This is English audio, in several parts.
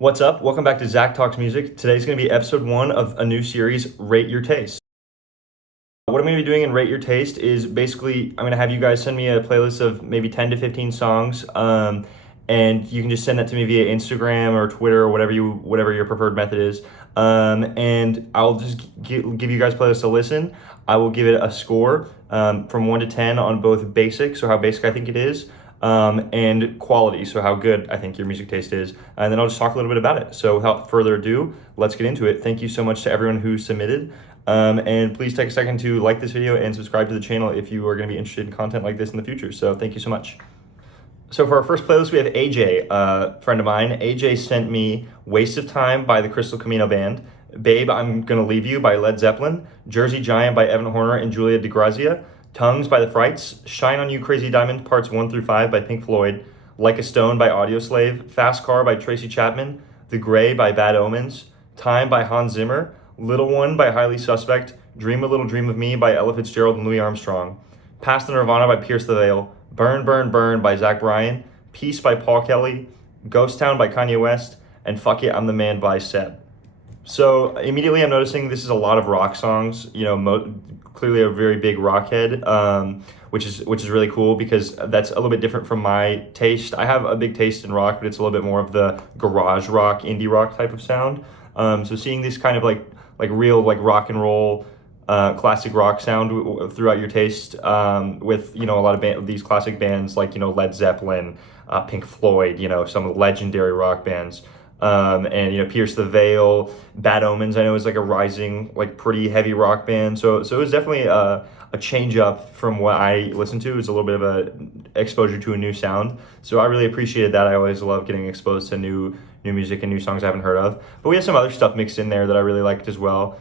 What's up? Welcome back to Zach Talks Music. Today's going to be episode 1 of a new series, Rate Your Taste. What I'm going to be doing in Rate Your Taste is basically I'm going to have you guys send me a playlist of maybe 10 to 15 songs, and you can just send that to me via Instagram or Twitter or whatever your preferred method is. And I'll just give you guys playlists to listen. I will give it a score from 1 to 10 on both basic, so how basic I think it is, and quality, so how good I think your music taste is, and then I'll just talk a little bit about it. So without further ado, let's get into it. Thank you so much to everyone who submitted, and please take a second to like this video and subscribe to the channel if you are going to be interested in content like this in the future. So thank you so much. So for our first playlist, we have AJ, a friend of mine. AJ sent me Waste of Time by the Crystal Camino Band, Babe, I'm Gonna Leave You by Led Zeppelin, Jersey Giant by Evan Horner and Julia DeGrazia, Tongues by the Frights, Shine on You Crazy Diamond Parts 1 through 5 by Pink Floyd, Like a Stone by Audioslave, Fast Car by Tracy Chapman, The Gray by Bad Omens, Time by Hans Zimmer, Little One by Highly Suspect, Dream a Little Dream of Me by Ella Fitzgerald and Louis Armstrong, Past the Nirvana by Pierce the Veil, Burn Burn Burn by Zach Bryan, Peace by Paul Kelly, Ghost Town by Kanye West, and Fuck It, I'm the Man by Seb. So immediately I'm noticing this is a lot of rock songs, clearly a very big rock head, which is really cool because that's a little bit different from my taste. I have a big taste in rock, but it's a little bit more of the garage rock, indie rock type of sound. So seeing this kind of like real like rock and roll, classic rock sound throughout your taste, with a lot of these classic bands like Led Zeppelin, Pink Floyd, some of the legendary rock bands. And Pierce the Veil, Bad Omens, I know is like a rising, like pretty heavy rock band. So it was definitely a change up from what I listened to. It was a little bit of a exposure to a new sound. So I really appreciated that. I always love getting exposed to new music and new songs I haven't heard of. But we have some other stuff mixed in there that I really liked as well.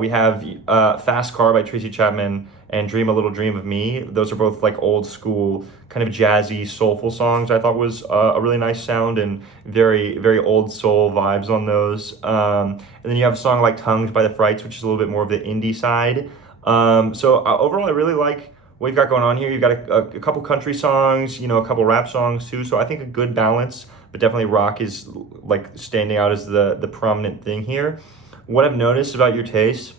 We have Fast Car by Tracy Chapman and Dream a Little Dream of Me. Those are both like old school, kind of jazzy, soulful songs. I thought was a really nice sound and very, very old soul vibes on those. And then you have a song like Tongues by the Frights, which is a little bit more of the indie side. So overall, I really like what you've got going on here. You've got a couple country songs, a couple rap songs too. So I think a good balance, but definitely rock is like standing out as the prominent thing here. What I've noticed about your taste,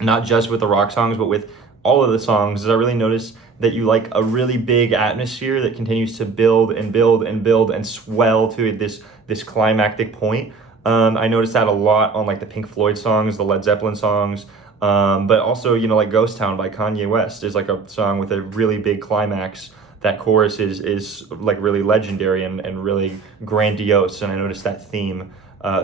not just with the rock songs, but with all of the songs, is I really noticed that you like a really big atmosphere that continues to build and build and build and swell to this climactic point. I noticed that a lot on like the Pink Floyd songs, the Led Zeppelin songs, but also like Ghost Town by Kanye West is like a song with a really big climax. That chorus is like really legendary and really grandiose, and I noticed that theme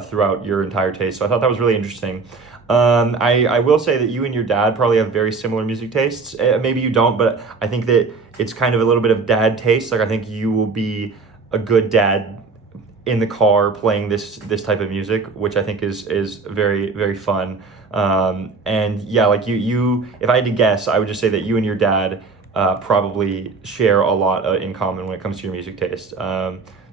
throughout your entire taste. So I thought that was really interesting. I will say that you and your dad probably have very similar music tastes. Maybe you don't, but I think that it's kind of a little bit of dad taste. Like I think you will be a good dad in the car playing this type of music, which I think is very, very fun. And yeah, like you, if I had to guess, I would just say that you and your dad probably share a lot in common when it comes to your music taste.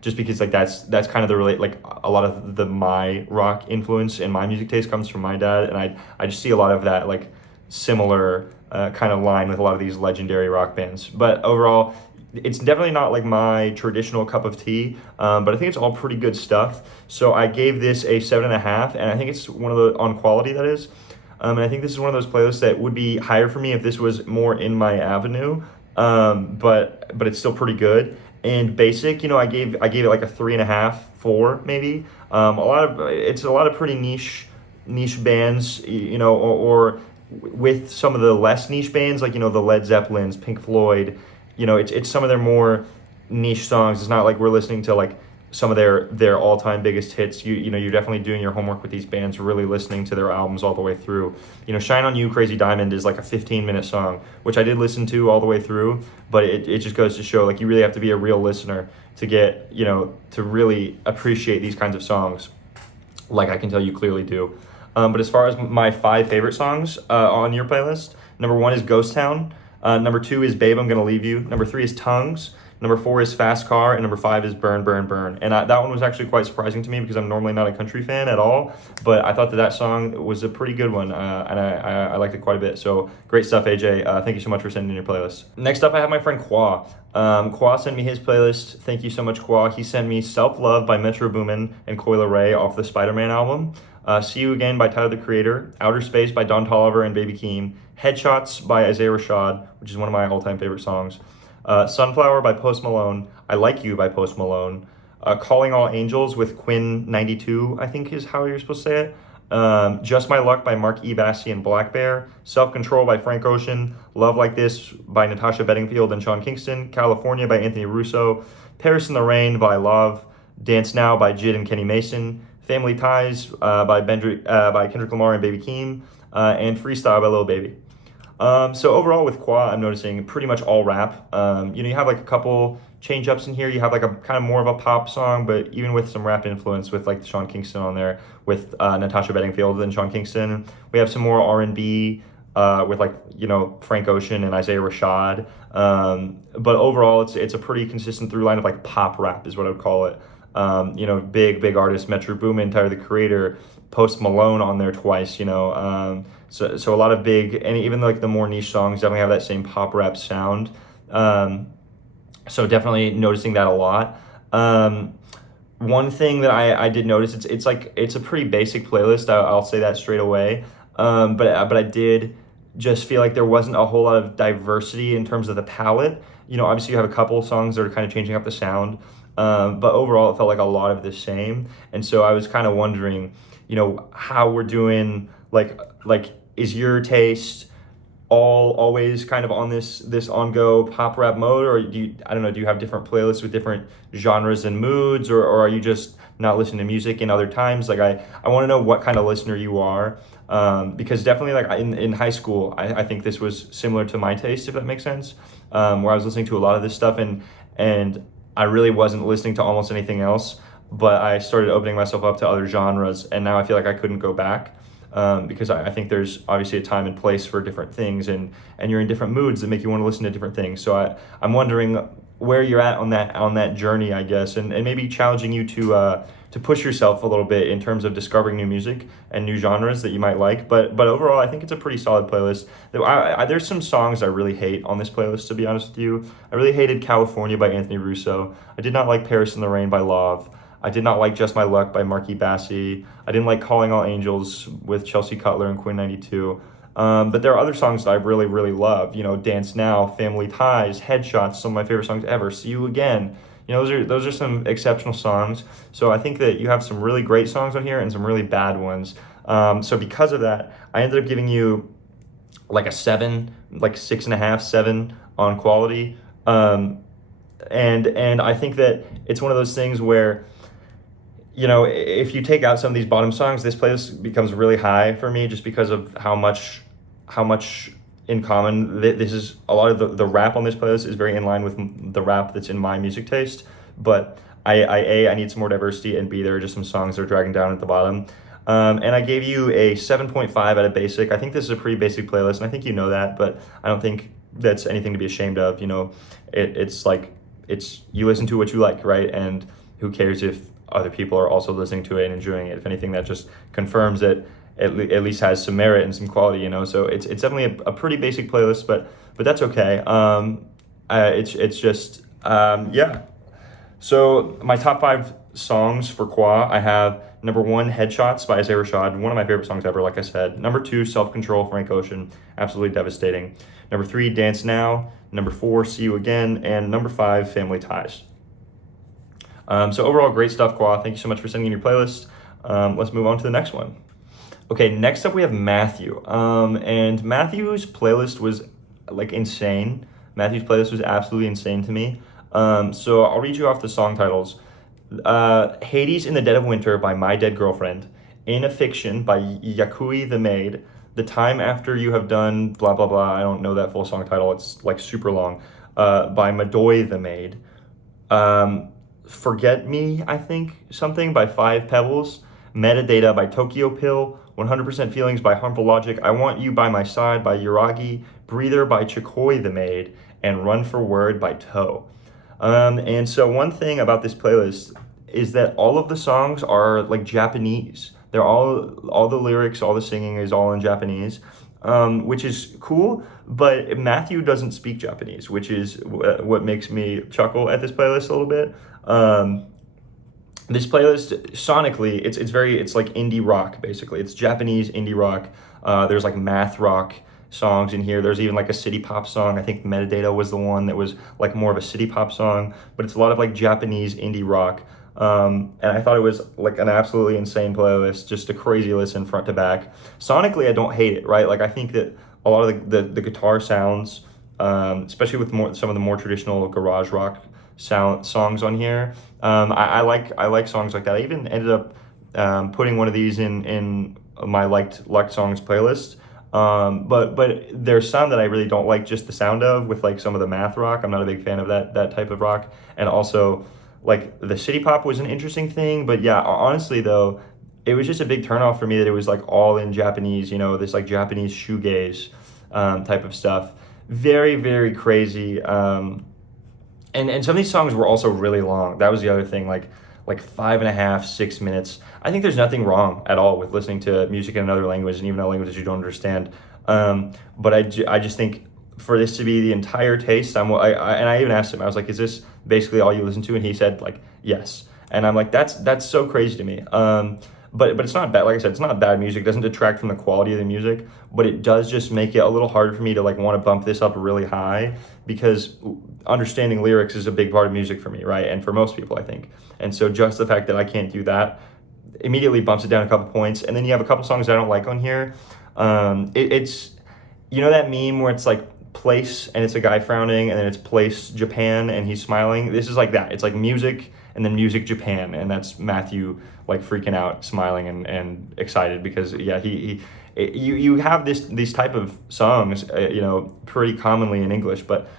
Just because like that's kind of a lot of my rock influence and my music taste comes from my dad, and I just see a lot of that like similar kind of line with a lot of these legendary rock bands. But overall, it's definitely not like my traditional cup of tea, but I think it's all pretty good stuff. So I gave this a 7.5, and I think it's one of the on quality, that is. And I think this is one of those playlists that would be higher for me if this was more in my avenue, but it's still pretty good. And basic, I gave it like a 3.5, 4 maybe. It's a lot of pretty niche bands, or with some of the less niche bands like the Led Zeppelins, Pink Floyd. It's some of their more niche songs. It's not like we're listening to like some of their all-time biggest hits. You're definitely doing your homework with these bands, really listening to their albums all the way through. Shine on You Crazy Diamond is like a 15-minute song, which I did listen to all the way through, but it just goes to show like you really have to be a real listener to get to really appreciate these kinds of songs, like I can tell you clearly do. But as far as my 5 favorite songs on your playlist, number 1 is Ghost Town, number 2 is Babe, I'm Gonna Leave You, number 3 is Tongues, Number 4 is Fast Car, and number 5 is Burn, Burn, Burn. And that one was actually quite surprising to me because I'm normally not a country fan at all, but I thought that song was a pretty good one, and I liked it quite a bit. So great stuff, AJ. Thank you so much for sending in your playlist. Next up, I have my friend Qua. Qua sent me his playlist. Thank you so much, Qua. He sent me Self Love by Metro Boomin and Coi Leray off the Spider-Man album. See You Again by Tyler, the Creator, Outer Space by Don Toliver and Baby Keem, Headshots by Isaiah Rashad, which is one of my all-time favorite songs, Sunflower by Post Malone, I Like You by Post Malone, Calling All Angels with Quinn 92, I think is how you're supposed to say it, Just My Luck by Mark E. Bassey and Black Bear, Self Control by Frank Ocean, Love Like This by Natasha Bedingfield and Sean Kingston, California by Anthony Russo, Paris in the Rain by Love, Dance Now by Jid and Kenny Mason, Family Ties by Kendrick Lamar and Baby Keem, and Freestyle by Lil Baby. So overall with Qua, I'm noticing pretty much all rap. You have like a couple change ups in here. You have like a kind of more of a pop song, but even with some rap influence with like Sean Kingston on there, with Natasha Bedingfield and Sean Kingston. We have some more R&B with like, Frank Ocean and Isaiah Rashad. But overall, it's a pretty consistent through line of like pop rap is what I would call it. Big artists, Metro Boomin, Tyler, the Creator, Post Malone on there twice, so a lot of big, and even like the more niche songs definitely have that same pop rap sound. So definitely noticing that a lot. One thing that I did notice, it's a pretty basic playlist. I'll say that straight away. But I did just feel like there wasn't a whole lot of diversity in terms of the palette. Obviously you have a couple songs that are kind of changing up the sound. But overall, it felt like a lot of the same. And so I was kind of wondering, how we're doing, like, is your taste always kind of on this on-go pop rap mode? Or do you have different playlists with different genres and moods? Or are you just not listening to music in other times? Like, I want to know what kind of listener you are. Because definitely, like, in high school, I think this was similar to my taste, if that makes sense, where I was listening to a lot of this stuff, and I really wasn't listening to almost anything else, but I started opening myself up to other genres, and now I feel like I couldn't go back, because I think there's obviously a time and place for different things, and you're in different moods that make you want to listen to different things. So I'm wondering where you're at on that journey, I guess, and maybe challenging you to push yourself a little bit in terms of discovering new music and new genres that you might like. But overall, I think it's a pretty solid playlist. There's some songs I really hate on this playlist, to be honest with you. I really hated California by Anthony Russo. I did not like Paris in the Rain by Love. I did not like Just My Luck by Mark E. Bassey. I didn't like Calling All Angels with Chelsea Cutler and Quinn 92. But there are other songs that I really, really love. Dance Now, Family Ties, Headshots, some of my favorite songs ever. See You Again. Those are some exceptional songs. So I think that you have some really great songs on here and some really bad ones. So because of that, I ended up giving you like a 7, like 6.5, 7 on quality. And I think that it's one of those things where, if you take out some of these bottom songs, this playlist becomes really high for me just because of how much in common this is. A lot of the rap on this playlist is very in line with the rap that's in my music taste, but I need some more diversity, and B, there are just some songs that are dragging down at the bottom. And I gave you a 7.5 out of basic. I think this is a pretty basic playlist, and I think you know that, but I don't think that's anything to be ashamed of. It's you listen to what you like, right? And who cares if other people are also listening to it and enjoying it? If anything, that just confirms that at least has some merit and some quality, So it's definitely a pretty basic playlist, but that's okay. It's just yeah. So my top 5 songs for Qua, I have number 1, Headshots by Isaiah Rashad, one of my favorite songs ever, like I said. Number 2, Self Control, Frank Ocean, absolutely devastating. Number 3, Dance Now. Number 4, See You Again, and number 5, Family Ties. So overall, great stuff, Qua. Thank you so much for sending in your playlist. Let's move on to the next one. Okay, next up we have Matthew. And Matthew's playlist was like insane. Matthew's playlist was absolutely insane to me. So I'll read you off the song titles. Hades in the Dead of Winter by My Dead Girlfriend. In a Fiction by Yakui the Maid. The Time After You Have Done blah blah blah. I don't know that full song title. It's like super long. By Madoy the Maid. Forget Me, I think, something by Five Pebbles. Metadata by Tokyo Pill. 100% Feelings by Harmful Logic. I Want You by My Side by Yuragi. Breather by Chikoi the Maid. And Run for Word by Toe. And so one thing about this playlist is that all of the songs are like Japanese. They're all the lyrics, all the singing is all in Japanese, which is cool. But Matthew doesn't speak Japanese, which is what makes me chuckle at this playlist a little bit. This playlist sonically, it's like indie rock basically. It's Japanese indie rock. There's like math rock songs in here. There's even like a city pop song. I think Metadata was the one that was like more of a city pop song, but it's a lot of like Japanese indie rock. And I thought it was like an absolutely insane playlist, just a crazy listen front to back. Sonically, I don't hate it, right? Like I think that a lot of the guitar sounds, especially with some of the more traditional garage rock songs on here. I like songs like that. I even ended up putting one of these in my liked songs playlist. But there's some that I really don't like just the sound of, with like some of the math rock. I'm not a big fan of that type of rock. And also like the city pop was an interesting thing, but yeah, honestly though, it was just a big turnoff for me that it was like all in Japanese, this like Japanese shoegaze type of stuff. Very, very crazy. And some of these songs were also really long. That was the other thing, like 5.5, 6 minutes. I think there's nothing wrong at all with listening to music in another language, and even a language that you don't understand. But I just think for this to be the entire taste, and I even asked him, I was like, is this basically all you listen to? And he said like, yes. And I'm like, that's so crazy to me. But it's not bad. Like I said, it's not bad music. It doesn't detract from the quality of the music, but it does just make it a little harder for me to like want to bump this up really high, because understanding lyrics is a big part of music for me, right? And for most people, I think. And so just the fact that I can't do that immediately bumps it down a couple points. And then you have a couple songs I don't like on here. It's that meme where it's like place and it's a guy frowning, and then it's place Japan and he's smiling. This is like that. It's like music and then music Japan, and that's Matthew like freaking out, smiling and excited, because yeah, you have these type of songs pretty commonly in English, but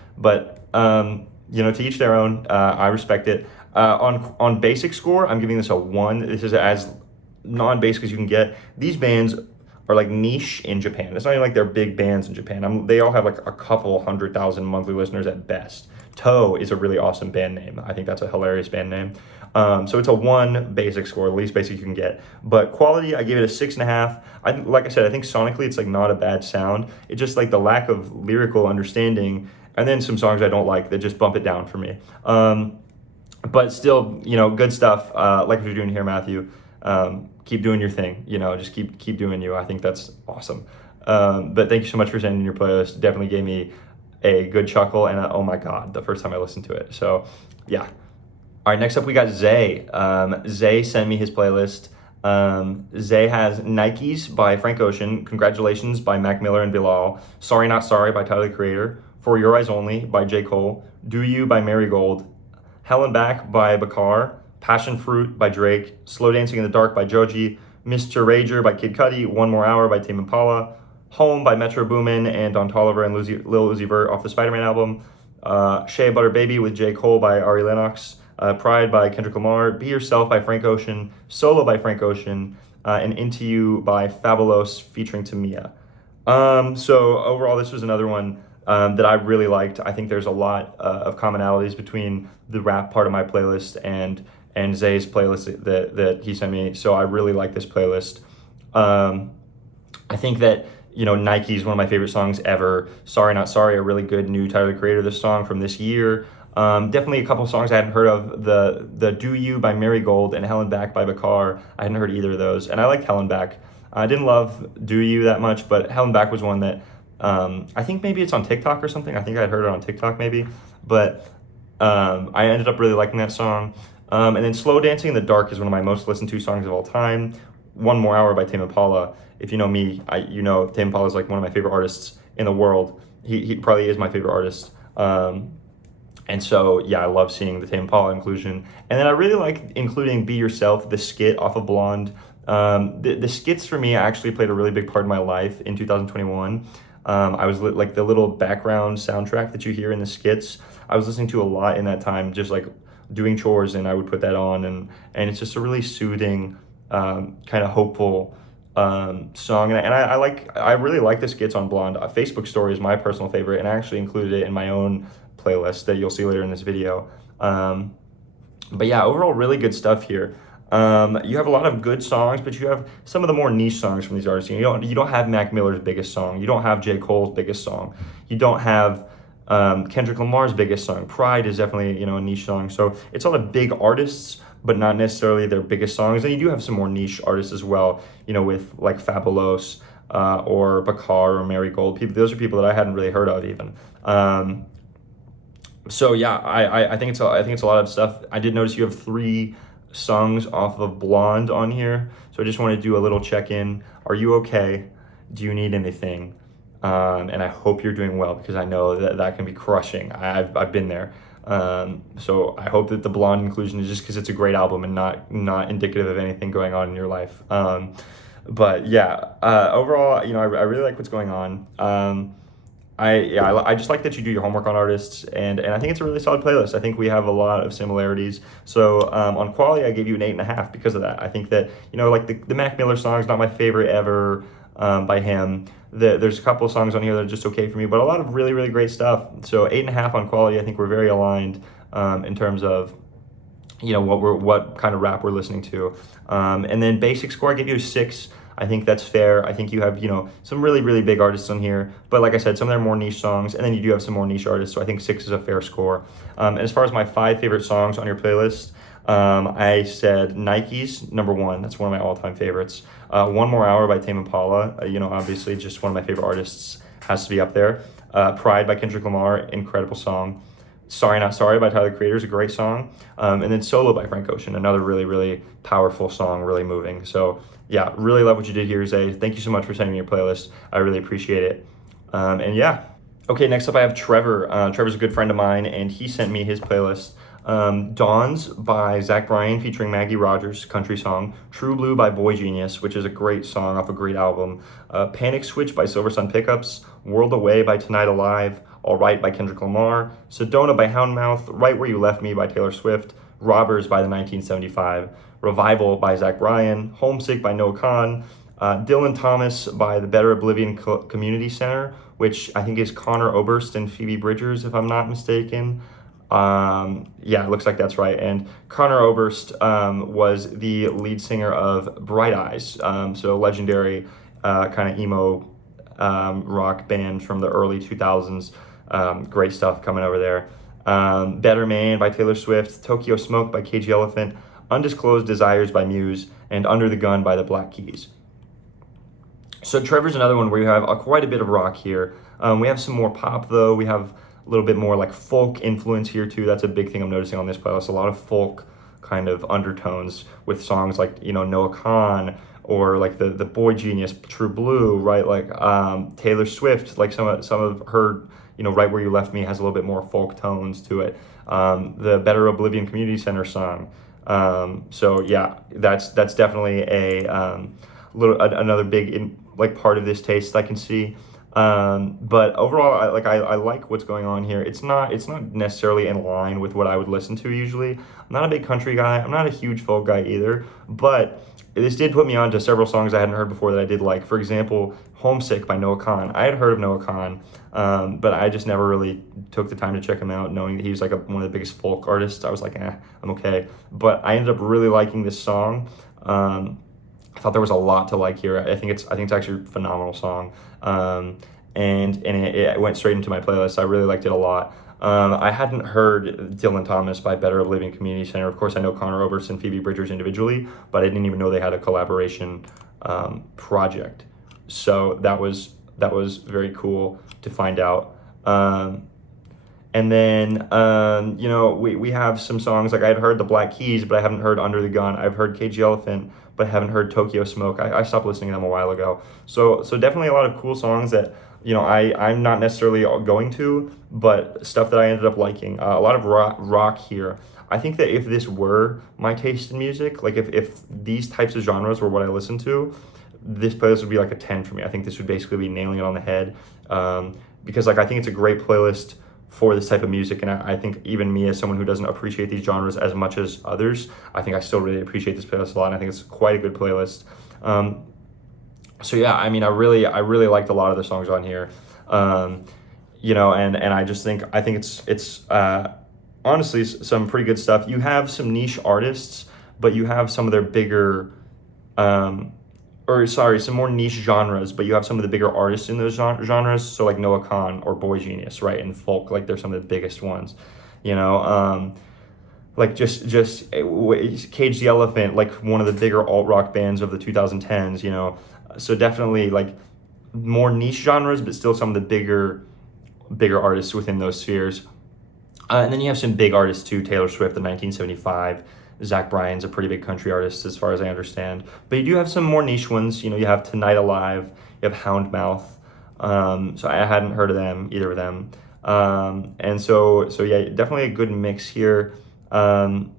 to each their own. I respect it. On basic score, I'm giving this a 1. This is as non-basic as you can get. These bands are like niche in Japan. It's not even like they're big bands in Japan. They all have like a couple 100,000 monthly listeners at best. Toe is a really awesome band name. I think that's a hilarious band name. So it's a 1 basic score, the least basic you can get. But quality, I gave it a 6.5. Like I said, I think sonically it's like not a bad sound. It's just like the lack of lyrical understanding, and then some songs I don't like that just bump it down for me. But still, good stuff. Like what you're doing here, Matthew. Keep doing your thing. Just keep doing you. I think that's awesome. But thank you so much for sending your playlist. Definitely gave me a good chuckle, and oh my god, the first time I listened to it. So yeah. All right, next up we got Zay. Zay sent me his playlist. Zay has Nikes by Frank Ocean, Congratulations by Mac Miller and Bilal, Sorry Not Sorry by Tyler, the Creator, For Your Eyes Only by J. Cole, Do You by Marigold, Hell and Back by Bakar, Passion Fruit by Drake, Slow Dancing in the Dark by Joji, Mr. Rager by Kid Cudi, One More Hour by Tame Impala, Home by Metro Boomin and Don Toliver and Lil Uzi Vert off the Spider-Man album, Shea Butter Baby with J. Cole by Ari Lennox, Pride by Kendrick Lamar, Be Yourself by Frank Ocean, Solo by Frank Ocean, and Into You by Fabulos featuring Tamia. So overall, this was another one that I really liked. I think there's a lot of commonalities between the rap part of my playlist and Zay's playlist that he sent me. So I really like this playlist. I think that Nike is one of my favorite songs ever. Sorry Not Sorry, a really good new Tyler, the Creator, this song from this year. Definitely a couple songs I hadn't heard of. The Do You by Marigold and Hell and Back by Bakar. I hadn't heard either of those, and I liked Hell and Back. I didn't love Do You that much, but Hell and Back was one that I think maybe it's on TikTok or something. I think I'd heard it on TikTok maybe, but I ended up really liking that song. And then Slow Dancing in the Dark is one of my most listened to songs of all time. One More Hour by Tame Impala. If you know me, Tame Impala is like one of my favorite artists in the world. He probably is my favorite artist. And so, yeah, I love seeing the Tame Impala inclusion. And then I really like including Be Yourself, the skit off of Blonde. The skits for me actually played a really big part in my life in 2021. I was like the little background soundtrack that you hear in the skits. I was listening to a lot in that time, just like doing chores, and I would put that on, and it's just a really soothing, kind of hopeful song. And I really like the skits on Blonde. Facebook Story is my personal favorite, and I actually included it in my own playlist that you'll see later in this video. But yeah, overall, really good stuff here. You have a lot of good songs, but you have some of the more niche songs from these artists. You don't have Mac Miller's biggest song. You don't have J. Cole's biggest song. You don't have Kendrick Lamar's biggest song. Pride is definitely a niche song. So it's all the big artists, but not necessarily their biggest songs. And you do have some more niche artists as well. With like Fabuloso, or Bakar or Marigold. Those are people that I hadn't really heard of even. So yeah, I think it's a lot of stuff. I did notice you have 3 songs off of Blonde on here, so I just want to do a little check-in. Are you okay? Do you need anything? And I hope you're doing well, because I know that can be crushing. I've been there. So I hope that the Blonde inclusion is just because it's a great album and not indicative of anything going on in your life. But yeah, overall, I really like what's going on. I just like that you do your homework on artists, and I think it's a really solid playlist. I think we have a lot of similarities. So on quality, I gave you an 8.5 because of that. I think that like the Mac Miller song is not my favorite ever by him. There's a couple of songs on here that are just okay for me, but a lot of really, really great stuff. So 8.5 on quality. I think we're very aligned in terms of what kind of rap we're listening to. And then basic score, I give you a 6. I think that's fair. I think you have, some really, really big artists on here. But like I said, some of them are more niche songs, and then you do have some more niche artists. So I think 6 is a fair score. And as far as my 5 favorite songs on your playlist, I said Nike's number 1. That's one of my all-time favorites. One More Hour by Tame Impala. Obviously just one of my favorite artists, has to be up there. Pride by Kendrick Lamar, incredible song. Sorry Not Sorry by Tyler, the Creator, is a great song. And then Solo by Frank Ocean, another really, really powerful song, really moving. So yeah, really love what you did here, Zay. Thank you so much for sending me your playlist. I really appreciate it. And yeah. Okay, next up I have Trevor. Trevor's a good friend of mine, and he sent me his playlist. Dawns by Zach Bryan featuring Maggie Rogers, country song. True Blue by Boy Genius, which is a great song off a great album. Panic Switch by Silver Sun Pickups. World Away by Tonight Alive. All Right by Kendrick Lamar. Sedona by Houndmouth. Right Where You Left Me by Taylor Swift. Robbers by the 1975. Revival by Zach Bryan. Homesick by Noah Kahan. Dylan Thomas by the Better Oblivion Community Center, which I think is Connor Oberst and Phoebe Bridgers, if I'm not mistaken. Yeah, it looks like that's right. And Connor Oberst was the lead singer of Bright Eyes, so a legendary kind of emo rock band from the early 2000s. Great stuff coming over there. Better Man by Taylor Swift, Tokyo Smoke by KG Elephant, Undisclosed Desires by Muse, and Under the Gun by the Black Keys. So Trevor's another one where you have quite a bit of rock here. We have some more pop, though. We have a little bit more like folk influence here, too. That's a big thing I'm noticing on this playlist. A lot of folk kind of undertones with songs like, Noah Kahan, or like the Boy Genius, True Blue, right? Like Taylor Swift, like some of her, Right Where You Left Me has a little bit more folk tones to it. The Better Oblivion Community Center song. So yeah, that's definitely another big part of this taste I can see. But overall, I like what's going on here. It's not necessarily in line with what I would listen to usually. I'm not a big country guy. I'm not a huge folk guy either. But this did put me on to several songs I hadn't heard before that I did like. For example, Homesick by Noah Kahan. I had heard of Noah Kahan, but I just never really took the time to check him out, knowing that he was like one of the biggest folk artists. I was like, I'm okay. But I ended up really liking this song. I thought there was a lot to like here. I think it's actually a phenomenal song. And it went straight into my playlist. I really liked it a lot. I hadn't heard Dylan Thomas by Better Living Community Center. Of course, I know Connor Oberst and Phoebe Bridgers individually, but I didn't even know they had a collaboration project. So that was very cool to find out. And then, we have some songs, like I had heard the Black Keys, but I haven't heard Under the Gun. I've heard KG Elephant, but I haven't heard Tokyo Smoke. I stopped listening to them a while ago. So definitely a lot of cool songs that, I'm not necessarily going to, but stuff that I ended up liking. A lot of rock here. I think that if this were my taste in music, like if these types of genres were what I listen to, this playlist would be like a 10 for me. I think this would basically be nailing it on the head, because I think it's a great playlist for this type of music, and I think even me, as someone who doesn't appreciate these genres as much as others, I think I still really appreciate this playlist a lot, and I think it's quite a good playlist. So yeah, I really liked a lot of the songs on here, and I just think it's honestly some pretty good stuff. You have some niche artists, but you have some of their bigger, or sorry, some more niche genres, but you have some of the bigger artists in those genres. So like Noah Kahan or Boy Genius, right? And folk, like they're some of the biggest ones, you know. Like just Cage the Elephant, like one of the bigger alt rock bands of the 2010s, you know. So definitely like more niche genres, but still some of the bigger artists within those spheres. And then you have some big artists too, Taylor Swift in 1975. Zach Bryan's a pretty big country artist as far as I understand. But you do have some more niche ones. You know, you have Tonight Alive, you have Houndmouth. So I hadn't heard of them, either of them. And so yeah, definitely a good mix here. And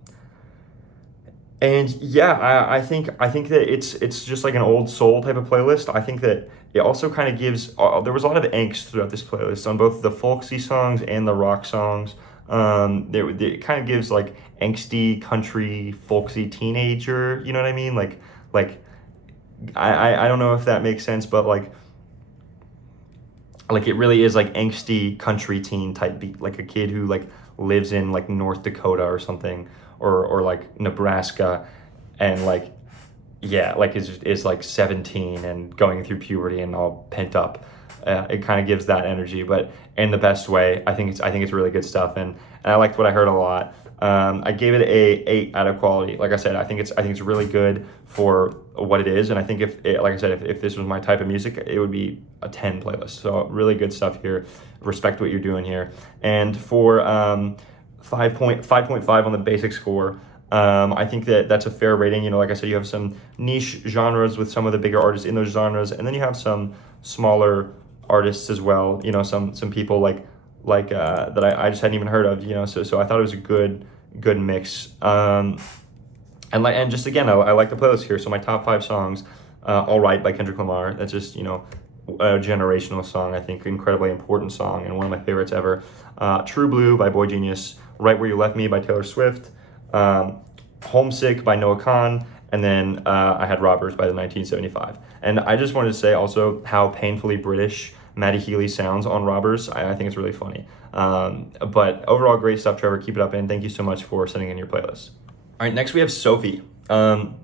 yeah, I think that it's just like an old soul type of playlist. I think that it also kind of gives. There was a lot of angst throughout this playlist on both the folksy songs and the rock songs. It kind of gives like angsty country folksy teenager. You know what I mean? Like I don't know if that makes sense, but like it really is like angsty country teen type beat, like a kid who like lives in like North Dakota or something, or like Nebraska, and like yeah, like is like 17 and going through puberty and all pent up. It kind of gives that energy, but in the best way. I think it's really good stuff, and I liked what I heard a lot. I gave it a 8 out of quality. Like I said, I think it's really good for what it is, and I think like I said, if this was my type of music, it would be a 10 playlist. So really good stuff here. Respect what you're doing here. And for 5.5 on the basic score, I think that's a fair rating. You know, like I said, you have some niche genres with some of the bigger artists in those genres, and then you have some smaller artists as well. You know, some people like that I just hadn't even heard of. You know, so I thought it was a good mix. And just again, I like the playlist here. So my top 5 songs, "All Right" by Kendrick Lamar. That's just, you know, a generational song. I think incredibly important song and one of my favorites ever. "True Blue" by Boy Genius. "Right Where You Left Me" by Taylor Swift. "Homesick" by Noah Kahan. And then I had "Robbers" by the 1975. And I just wanted to say also how painfully British Matty Healy sounds on "Robbers." I think it's really funny. But overall, great stuff, Trevor. Keep it up, and thank you so much for sending in your playlist. All right, next we have Sophie. And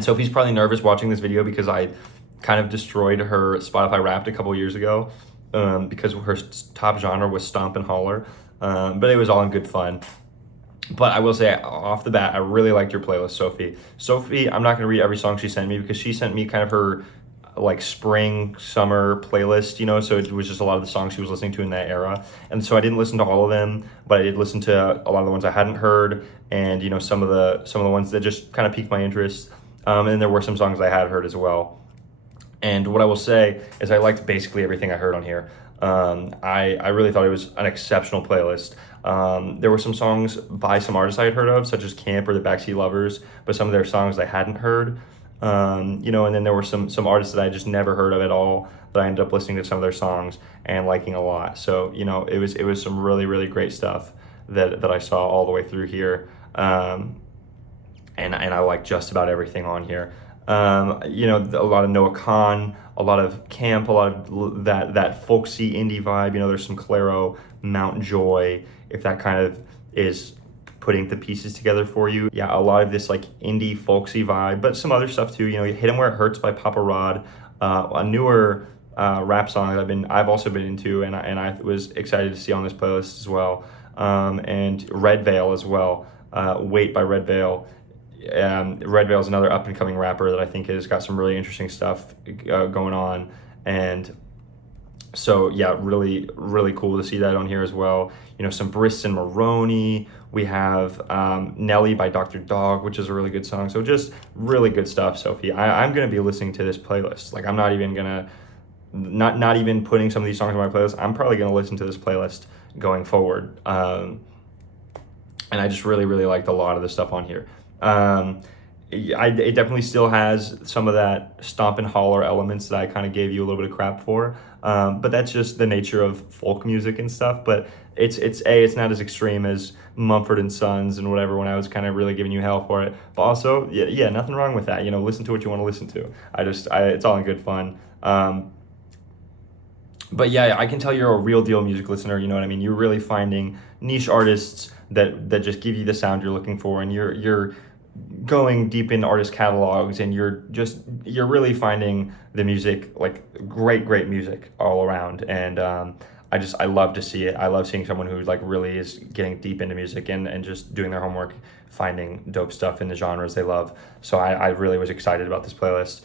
Sophie's probably nervous watching this video because I kind of destroyed her Spotify Wrapped a couple years ago because her top genre was stomp and holler. But it was all in good fun. But I will say off the bat, I really liked your playlist, Sophie. Sophie, I'm not going to read every song she sent me because she sent me kind of her like spring, summer playlist, you know, so it was just a lot of the songs she was listening to in that era. And so I didn't listen to all of them, but I did listen to a lot of the ones I hadn't heard, and, you know, some of the ones that just kind of piqued my interest. And there were some songs I had heard as well. And what I will say is I liked basically everything I heard on here. I really thought it was an exceptional playlist. There were some songs by some artists I had heard of, such as Camp or the Backseat Lovers, but some of their songs I hadn't heard. You know, and then there were some artists that I just never heard of at all that I ended up listening to some of their songs and liking a lot. So, you know, it was some really, really great stuff that I saw all the way through here. And I like just about everything on here. You know, a lot of Noah Kahan, a lot of Camp, a lot of that folksy indie vibe. You know, there's some Clairo, Mount Joy, if that kind of is putting the pieces together for you. Yeah, a lot of this like indie folksy vibe, but some other stuff too. You know, "Hit 'Em Where It Hurts" by Papa Rod, a newer rap song that I've also been into, and I was excited to see on this playlist as well. And Red Veil as well. "Wait" by Red Veil. Red Veil is another up and coming rapper that I think has got some really interesting stuff going on, and so yeah, really, really cool to see that on here as well. You know, some Briss and Maroney. We have Nelly by Dr. Dog, which is a really good song. So just really good stuff, Sophie. I'm gonna be listening to this playlist. Like, I'm not even gonna not even putting some of these songs on my playlist. I'm probably gonna listen to this playlist going forward. And I just really, really liked a lot of the stuff on here. It definitely still has some of that stomp and holler elements that I kind of gave you a little bit of crap for, but that's just the nature of folk music and stuff. But it's not as extreme as Mumford & Sons and whatever, when I was kind of really giving you hell for it. But also, yeah, nothing wrong with that. You know, listen to what you want to listen to. It's all in good fun. But yeah, I can tell you're a real deal music listener. You know what I mean? You're really finding niche artists that just give you the sound you're looking for, and you're going deep in artist catalogs, and you're really finding the music, like great music all around. And I love to see it. I love seeing someone who like really is getting deep into music and just doing their homework, finding dope stuff in the genres they love. So I really was excited about this playlist.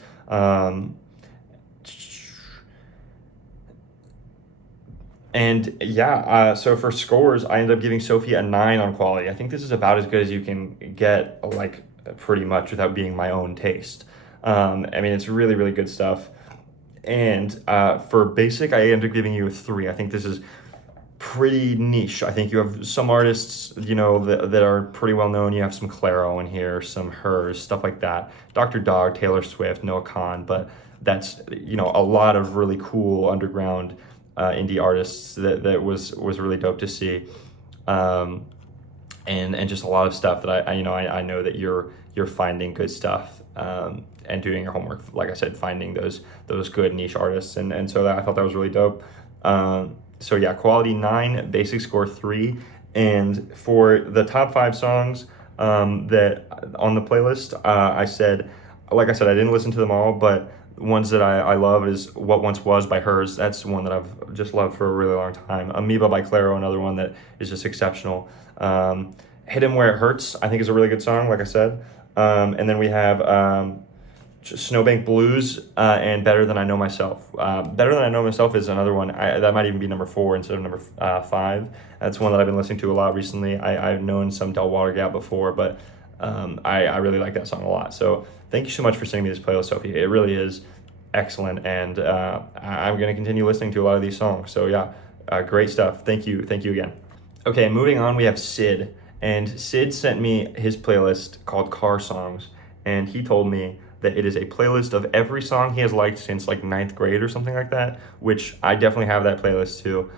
And yeah, so for scores, I ended up giving Sophie a 9 on quality. I think this is about as good as you can get, like, pretty much without being my own taste. I mean, it's really good stuff. And for basic, I ended up giving you a 3. I think this is pretty niche. I think you have some artists, that are pretty well known. You have some Clairo in here, some Hers, stuff like that. Dr. Dog, Taylor Swift, Noah Khan, but that's, a lot of really cool underground indie artists that was really dope to see. And just a lot of stuff that I know that you're finding good stuff, and doing your homework, like I said, finding those good niche artists, and so I thought that was really dope. So yeah, quality 9, basic score 3, and for the top 5 songs that on the playlist, like I said, I didn't listen to them all, but ones that I love is What Once Was by Hers. That's one that I've just loved for a really long time. Amoeba by Clairo, another one that is just exceptional. Hit 'Em Where It Hurts, I think, is a really good song, like I said. And then we have Snowbank Blues and Better Than I Know Myself. Better Than I Know Myself is another one. That might even be number 4 instead of number 5. That's one that I've been listening to a lot recently. I've known some Del Water before, but I really like that song a lot. So thank you so much for sending me this playlist, Sophie. It really is excellent, and I'm going to continue listening to a lot of these songs. So yeah, great stuff. Thank you again. Okay, moving on, we have Sid. And Sid sent me his playlist called Car Songs, and he told me that it is a playlist of every song he has liked since like 9th grade or something like that, which I definitely have that playlist too.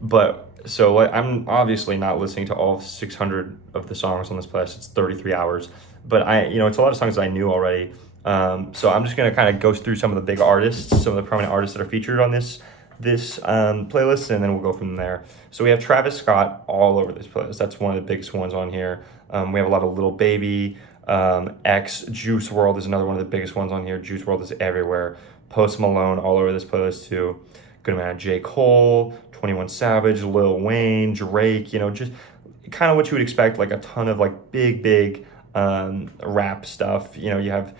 But so like, I'm obviously not listening to all 600 of the songs on this playlist. It's 33 hours, but it's a lot of songs I knew already. So I'm just gonna kind of go through some of the big artists, some of the prominent artists that are featured on this playlist, and then we'll go from there. So we have Travis Scott all over this playlist. That's one of the biggest ones on here. We have a lot of Lil Baby, X, Juice WRLD is another one of the biggest ones on here. Juice WRLD is everywhere. Post Malone all over this playlist too. Good amount of J. Cole, 21 Savage, Lil Wayne, Drake, just kind of what you would expect, like a ton of like big rap stuff. You have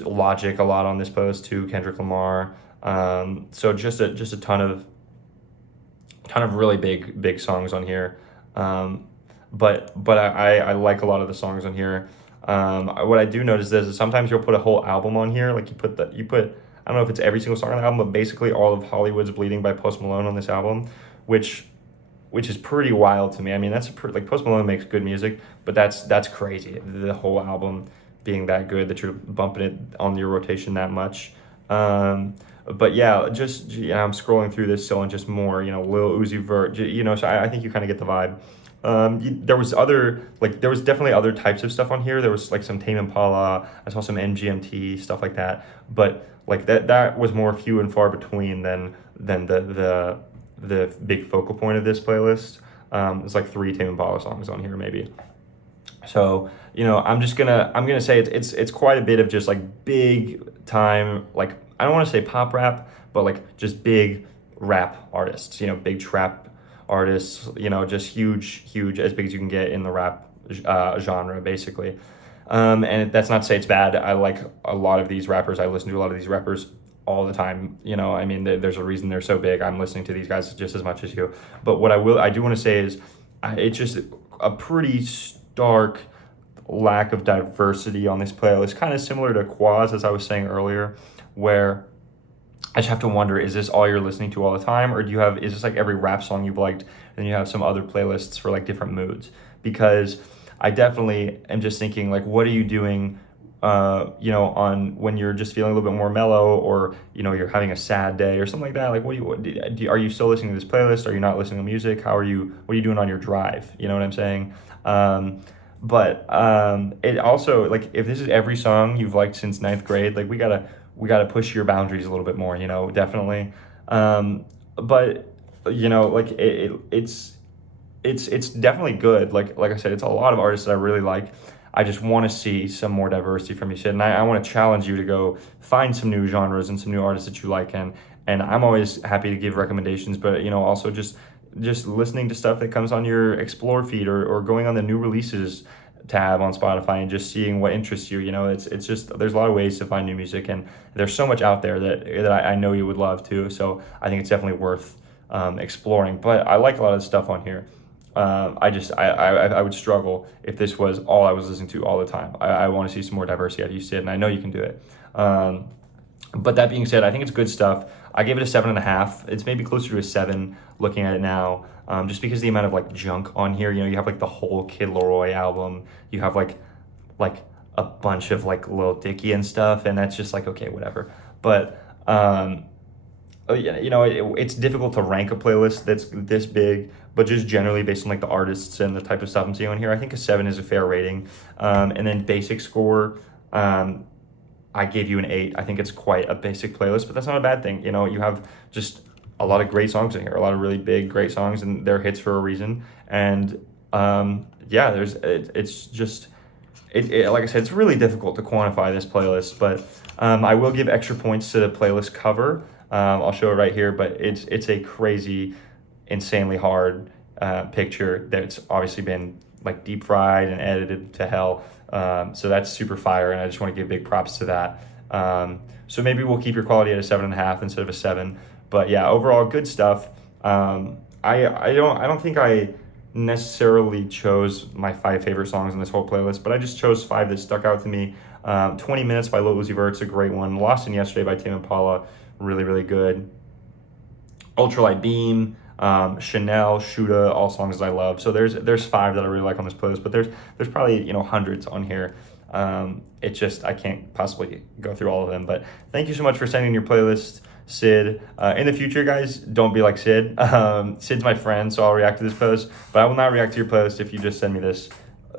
Logic a lot on this playlist too, Kendrick Lamar. So just a ton of really big songs on here. But I like a lot of the songs on here. What I do notice is sometimes you'll put a whole album on here, like you put I don't know if it's every single song on the album, but basically all of Hollywood's Bleeding by Post Malone on this album, which is pretty wild to me. I mean, that's like Post Malone makes good music, but that's crazy. The whole album being that good that you're bumping it on your rotation that much. But yeah, I'm scrolling through this still, and just more, Lil Uzi Vert, so I think you kind of get the vibe. There was definitely other types of stuff on here. There was like some Tame Impala. I saw some MGMT, stuff like that. But like that was more few and far between than the big focal point of this playlist. It's like 3 Tame Impala songs on here maybe. So, I'm gonna say it's quite a bit of just like big time, like I don't want to say pop rap, but like just big rap artists, big trap artists, just huge, as big as you can get in the rap genre, basically. And that's not to say it's bad. I like a lot of these rappers. I listen to a lot of these rappers all the time. I mean, there's a reason they're so big. I'm listening to these guys just as much as you. But what I do want to say is it's just a pretty stark lack of diversity on this playlist, kind of similar to Quaz, as I was saying earlier, where I just have to wonder, is this all you're listening to all the time, or is this like every rap song you've liked, and you have some other playlists for like different moods? Because I definitely am just thinking, like, what are you doing, on when you're just feeling a little bit more mellow, or you're having a sad day or something like that? Like, are you still listening to this playlist? Are you not listening to music? What are you doing on your drive? You know what I'm saying? But it also, like, if this is every song you've liked since 9th grade, like we gotta push your boundaries a little bit more, definitely. But like it's it's definitely good. Like I said, it's a lot of artists that I really like. I just want to see some more diversity from you, Sid, and I want to challenge you to go find some new genres and some new artists that you like, and I'm always happy to give recommendations, but also just listening to stuff that comes on your explore feed, or going on the new releases tab on Spotify and just seeing what interests you. It's just, there's a lot of ways to find new music, and there's so much out there that I know you would love too. So I think it's definitely worth exploring. But I like a lot of the stuff on here. I would struggle if this was all I was listening to all the time. I want to see some more diversity out of you, Sid, and I know you can do it. But that being said, I think it's good stuff. I gave it a 7.5. It's maybe closer to a 7 looking at it now, just because the amount of like junk on here. You have like the whole Kid Laroi album. You have like a bunch of like Lil Dicky and stuff, and that's just like, okay, whatever. But it's difficult to rank a playlist that's this big, but just generally based on like the artists and the type of stuff I'm seeing on here, I think a 7 is a fair rating. And then basic score, I gave you an 8. I think it's quite a basic playlist, but that's not a bad thing. You have just a lot of great songs in here, a lot of really big, great songs, and they're hits for a reason. And it's just, like I said, it's really difficult to quantify this playlist, but I will give extra points to the playlist cover. I'll show it right here, but it's a crazy, insanely hard picture that's obviously been like deep fried and edited to hell. So that's super fire, and I just want to give big props to that. So maybe we'll keep your quality at a 7.5 instead of a 7. But yeah, overall good stuff. I don't think I necessarily chose my 5 favorite songs in this whole playlist, but I just chose 5 that stuck out to me. 20 Minutes by Lil Uzi Vert's a great one. Lost in Yesterday by Tame Impala, really, really good. Ultralight Beam, Chanel, Shuda, all songs that I love. So there's 5 that I really like on this playlist, but there's probably hundreds on here. It's just, I can't possibly go through all of them. But thank you so much for sending your playlist, Sid. In the future, guys, don't be like Sid. Sid's my friend, so I'll react to this playlist, but I will not react to your playlist if you just send me this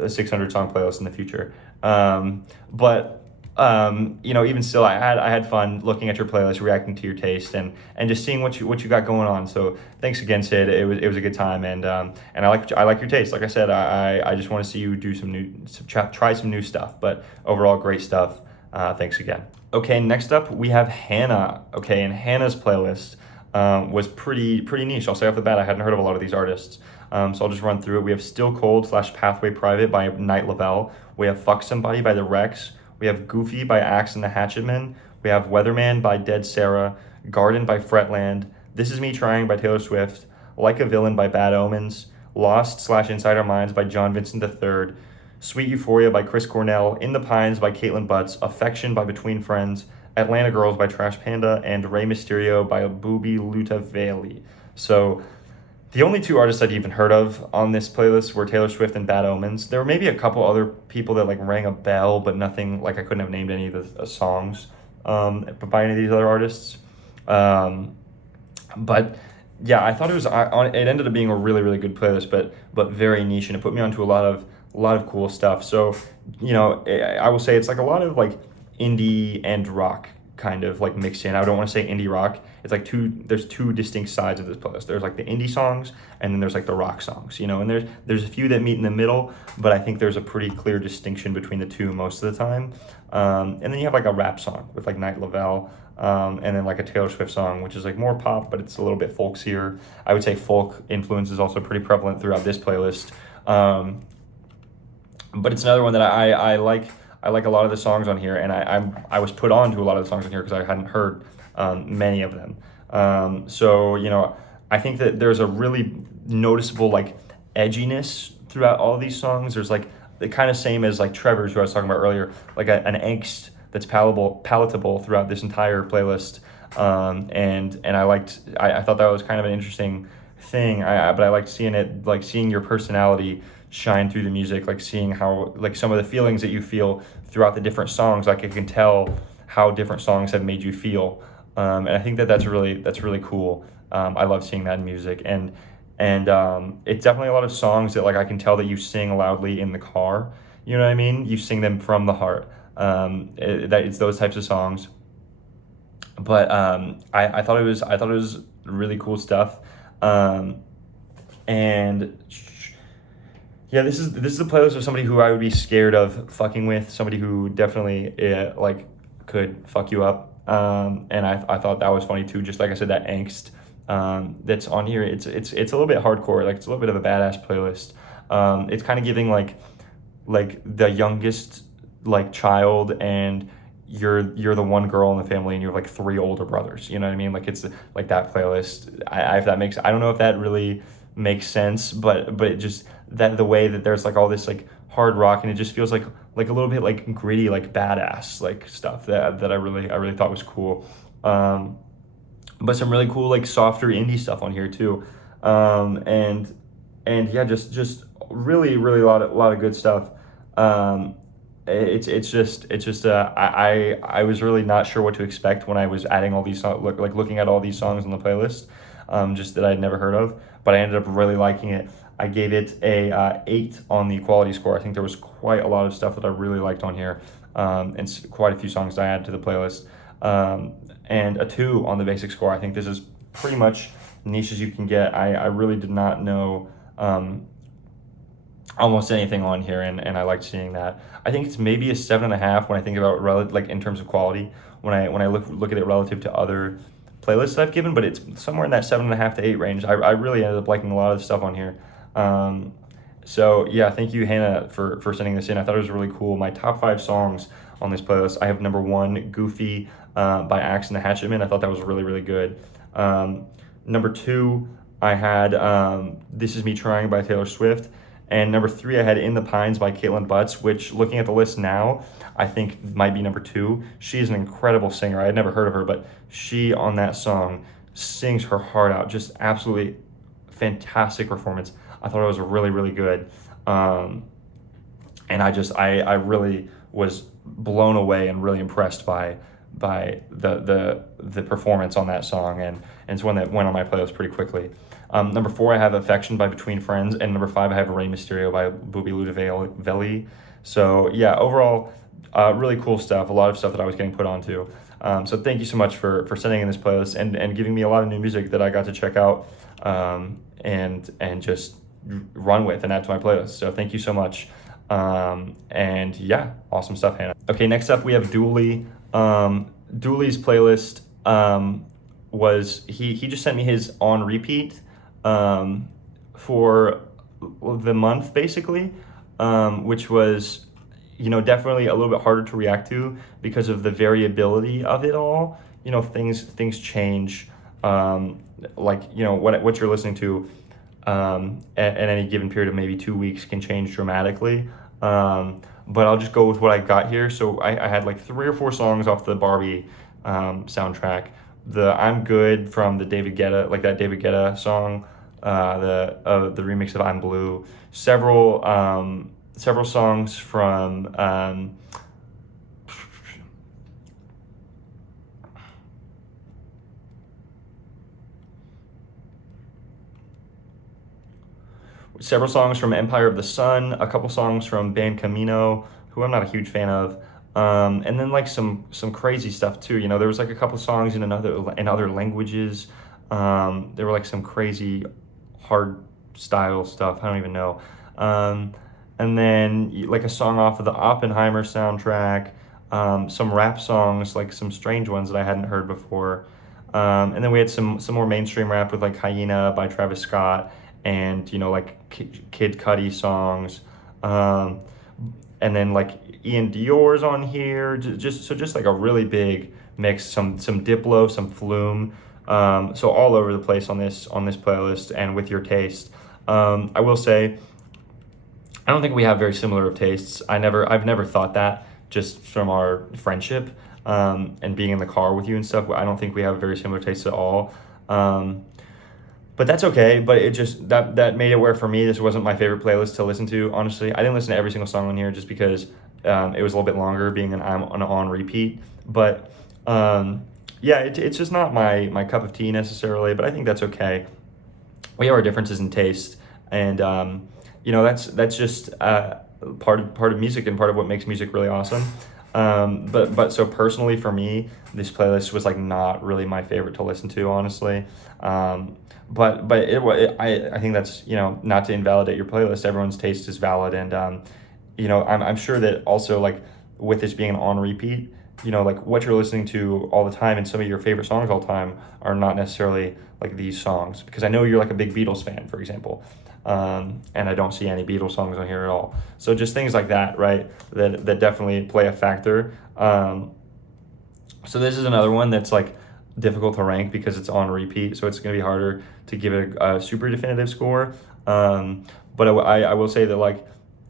600 song playlist in the future. Even still, I had fun looking at your playlist, reacting to your taste, and just seeing what you got going on. So thanks again, Sid. It was a good time, and I like your taste. Like I said, I just want to see you do try some new stuff. But overall, great stuff. Thanks again. Okay, next up we have Hannah. Okay, and Hannah's playlist was pretty niche. I'll say off the bat, I hadn't heard of a lot of these artists. So I'll just run through it. We have Still Cold / Pathway Private by Night Lavelle. We have Fuck Somebody by The Rex. We have Goofy by Axe and the Hatchetmen. We have Weatherman by Dead Sarah. Garden by Fretland. This Is Me Trying by Taylor Swift. Like a Villain by Bad Omens. Lost / Inside Our Minds by John Vincent III. Sweet Euphoria by Chris Cornell. In the Pines by Caitlin Butts. Affection by Between Friends. Atlanta Girls by Trash Panda. And Rey Mysterio by Booby Lutaveli. So the only 2 artists I'd even heard of on this playlist were Taylor Swift and Bad Omens. There were maybe a couple other people that like rang a bell, but nothing, like I couldn't have named any of the songs by any of these other artists. But yeah, I thought it ended up being a really, really good playlist, but very niche, and it put me onto a lot of cool stuff. So, I will say it's like a lot of like indie and rock kind of like mixed in. I don't want to say indie rock. It's like there's 2 distinct sides of this playlist. There's like the indie songs, and then there's like the rock songs, and there's a few that meet in the middle, but I think there's a pretty clear distinction between the 2 most of the time. And then you have like a rap song with like Night Lavelle, and then like a Taylor Swift song, which is like more pop, but it's a little bit folksier. I would say folk influence is also pretty prevalent throughout this playlist. But it's another one that I like. I like a lot of the songs on here, and I was put on to a lot of the songs on here because I hadn't heard many of them. I think that there's a really noticeable like edginess throughout all of these songs. There's like the kind of same as like Trevor's, who I was talking about earlier, like an angst that's palatable throughout this entire playlist. And I thought that was kind of an interesting thing. But I liked seeing your personality shine through the music, like seeing how like some of the feelings that you feel throughout the different songs. Like I can tell how different songs have made you feel, and I think that's really cool. I love seeing that in music, and it's definitely a lot of songs that like I can tell that you sing loudly in the car. You know what I mean? You sing them from the heart. That it's those types of songs. But I thought it was really cool stuff. And Yeah, this is a playlist of somebody who I would be scared of fucking with, somebody who definitely like could fuck you up. And I thought that was funny too. Just like I said, that angst that's on here. It's a little bit hardcore. Like it's a little bit of a badass playlist. It's kind of giving like the youngest like child, and you're the one girl in the family, and you have like three older brothers. You know what I mean? Like it's like that playlist. If that makes, I don't know if that really makes sense, but it just, that the way that there's like all this like hard rock, and it just feels like a little bit like gritty, like badass like stuff that I really thought was cool. But some really cool like softer indie stuff on here too. And yeah, just really a lot of good stuff. Um, I was really not sure what to expect when I was adding all these songs, like looking at all these songs on the playlist, just that I'd never heard of, but I ended up really liking it. I gave it a 8 on the quality score. I think there was quite a lot of stuff that I really liked on here, and quite a few songs that I added to the playlist, and a 2 on the basic score. I think this is pretty much niche as you can get. I really did not know almost anything on here, and I liked seeing that. I think it's maybe a 7.5 when I think about like in terms of quality, when I look at it relative to other playlists that I've given, but it's somewhere in that 7.5 to 8 range. I really ended up liking a lot of the stuff on here. Um, so yeah, thank you, Hannah, for sending this in. I thought it was really cool. My top 5 songs on this playlist, I have number 1, Goofy, by Axe and the Hatchetmen. I thought that was really good. Number 2, I had This Is Me Trying by Taylor Swift. And number 3, I had In the Pines by Caitlin Butts, which, looking at the list now, I think might be number 2. She's an incredible singer. I had never heard of her, but she, on that song, sings her heart out. Just absolutely fantastic performance. I thought it was really good. And I really was blown away and really impressed by the performance on that song, and it's one that went on my playlist pretty quickly. Number 4, I have Affection by Between Friends, and number 5, I have Rey Mysterio by Booby Ludovici. So yeah, overall, really cool stuff. A lot of stuff that I was getting put onto. So thank you so much for sending in this playlist, and giving me a lot of new music that I got to check out, and just run with and add to my playlist. So thank you so much. And yeah, awesome stuff, Hannah. Okay, next up we have Dooley. Dooley's playlist was he just sent me his on repeat for the month basically, which was, definitely a little bit harder to react to because of the variability of it all. Things change, what you're listening to at any given period of maybe 2 weeks can change dramatically. But I'll just go with what I got here. So I had like 3 or 4 songs off the Barbie soundtrack. The I'm Good from the David Guetta song, the remix of I'm Blue. Several songs from Empire of the Sun, a couple songs from band Camino, who I'm not a huge fan of, and then like some crazy stuff too. There was like a couple songs in other languages. There were like some crazy hard style stuff. I don't even know. And then like a song off of the Oppenheimer soundtrack, some rap songs, like some strange ones that I hadn't heard before. And then we had some more mainstream rap with like Hyena by Travis Scott, and like Kid Cudi songs, and then like Ian Dior's on here, just like a really big mix, some Diplo, some Flume, so all over the place on this playlist, and with your taste. I will say, I don't think we have very similar of tastes. I've never thought that, just from our friendship, and being in the car with you and stuff. I don't think we have very similar tastes at all. But that's okay. But it just that made it where, for me, this wasn't my favorite playlist to listen to. Honestly, I didn't listen to every single song on here just because it was a little bit longer, being an on repeat. But yeah, it's just not my cup of tea necessarily. But I think that's okay. We have our differences in taste, and that's just part of music, and part of what makes music really awesome. But so personally for me, this playlist was like not really my favorite to listen to, honestly. But I think that's, not to invalidate your playlist. Everyone's taste is valid, and I'm sure that also, like, with this being an on repeat, like what you're listening to all the time and some of your favorite songs all the time are not necessarily like these songs, because I know you're like a big Beatles fan, for example. And I don't see any Beatles songs on here at all. So just things like that, right? That definitely play a factor. So this is another one that's like difficult to rank because it's on repeat. So it's going to be harder to give it a super definitive score. But I will say that, like,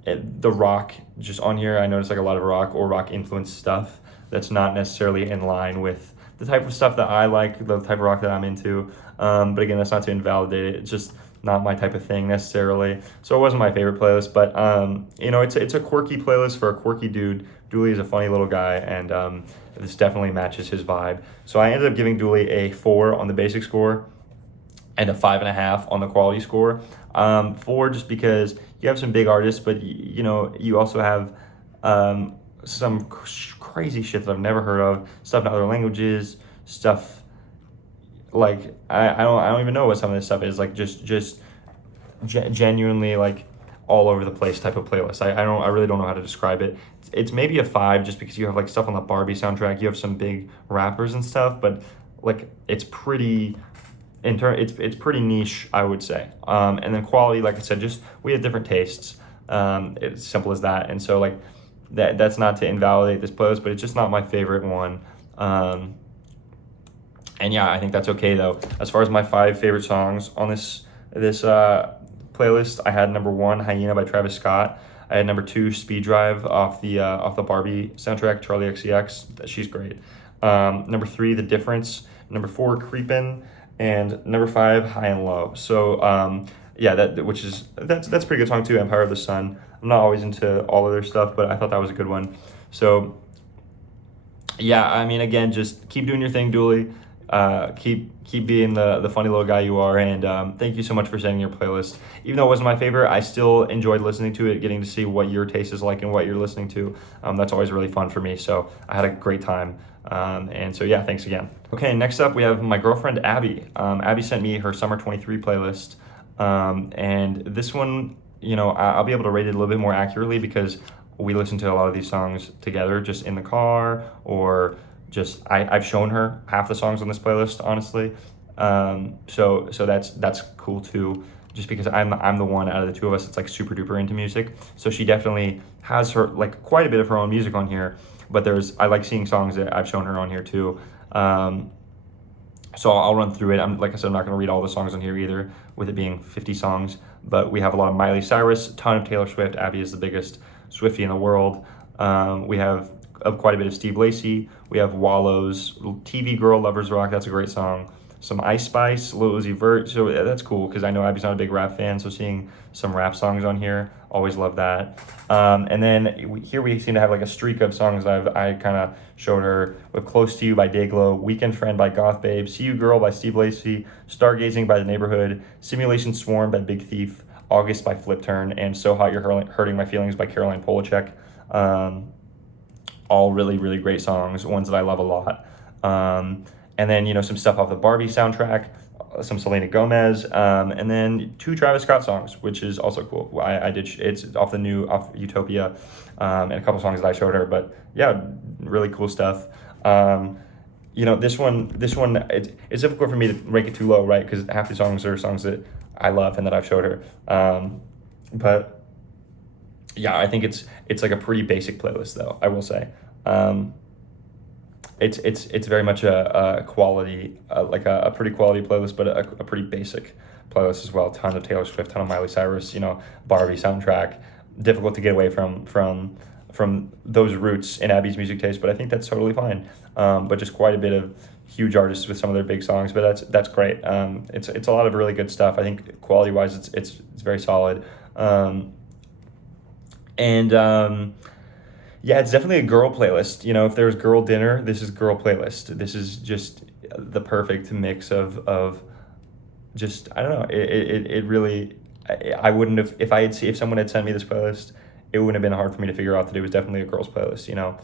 the rock just on here, I noticed like a lot of rock or rock influenced stuff that's not necessarily in line with the type of stuff that I like, the type of rock that I'm into. But again, that's not to invalidate it. It's just not my type of thing necessarily. So it wasn't my favorite playlist, but it's a quirky playlist for a quirky dude. Dooley is a funny little guy, and this definitely matches his vibe. So I ended up giving Dooley a 4 on the basic score and a 5.5 on the quality score. 4 just because you have some big artists, but you also have some crazy shit that I've never heard of, stuff in other languages, stuff like I don't even know what some of this stuff is, like just genuinely like all over the place type of playlist. I really don't know how to describe it. It's maybe a 5 just because you have like stuff on the Barbie soundtrack, you have some big rappers and stuff, but like it's pretty it's pretty niche, I would say. And then quality, like I said, just we have different tastes. It's simple as that. And so like that's not to invalidate this playlist, but it's just not my favorite one. And yeah, I think that's okay though. As far as my 5 favorite songs on this playlist, I had number 1, Hyena by Travis Scott. I had number 2, Speed Drive off the Barbie soundtrack, Charlie XCX. She's great. Number 3, The Difference. Number 4, Creepin'. And number 5, High and Low. So yeah, that's a pretty good song too, Empire of the Sun. I'm not always into all of their stuff, but I thought that was a good one. So yeah, I mean, again, just keep doing your thing, Dooley. Keep being the funny little guy you are, and thank you so much for sending your playlist. Even though it wasn't my favorite, I still enjoyed listening to it, getting to see what your taste is like and what you're listening to. That's always really fun for me, so I had a great time. And so yeah, thanks again. Okay, next up we have my girlfriend Abby. Abby sent me her Summer 23 playlist, and this one, I'll be able to rate it a little bit more accurately because we listen to a lot of these songs together, just in the car, or just I've shown her half the songs on this playlist, honestly. So that's cool too, just because I'm the one out of the two of us that's like super duper into music. So she definitely has her like quite a bit of her own music on here, but I like seeing songs that I've shown her on here too. So I'll run through it. Like I said, I'm not going to read all the songs on here either, with it being 50 songs. But we have a lot of Miley Cyrus, a ton of Taylor Swift. Abby is the biggest Swiftie in the world. We have quite a bit of Steve Lacy. We have Wallow's TV Girl, Lovers Rock. That's a great song. Some Ice Spice, Lil Uzi Vert. So that's cool because I know Abby's not a big rap fan. So seeing some rap songs on here, always love that. And then here we seem to have like a streak of songs that I kind of showed her, with Close to You by Dayglow, Weekend Friend by Goth Babe, See You Girl by Steve Lacy, Stargazing by The Neighborhood, Simulation Swarm by Big Thief, August by Flip Turn, and So Hot You're Hurting My Feelings by Caroline Polachek. All really, really great songs, ones that I love a lot. And then, some stuff off the Barbie soundtrack, some Selena Gomez, and then 2 Travis Scott songs, which is also cool. It's off Utopia, and a couple songs that I showed her, but yeah, really cool stuff. This one, it's difficult for me to rank it too low, right? Because half the songs are songs that I love and that I've showed her. But yeah, I think it's like a pretty basic playlist though, I will say. It's very much a quality, like a pretty quality playlist, but a pretty basic playlist as well. Tons of Taylor Swift, ton of Miley Cyrus, Barbie soundtrack. Difficult to get away from those roots in Abby's music taste, but I think that's totally fine. But just quite a bit of huge artists with some of their big songs, but that's great. It's a lot of really good stuff. I think quality wise, it's very solid. Yeah, it's definitely a girl playlist. If there's girl dinner, this is girl playlist. This is just the perfect mix of just, I don't know. It really, I wouldn't have, if someone had sent me this playlist it wouldn't have been hard for me to figure out that it was definitely a girls' playlist, you know.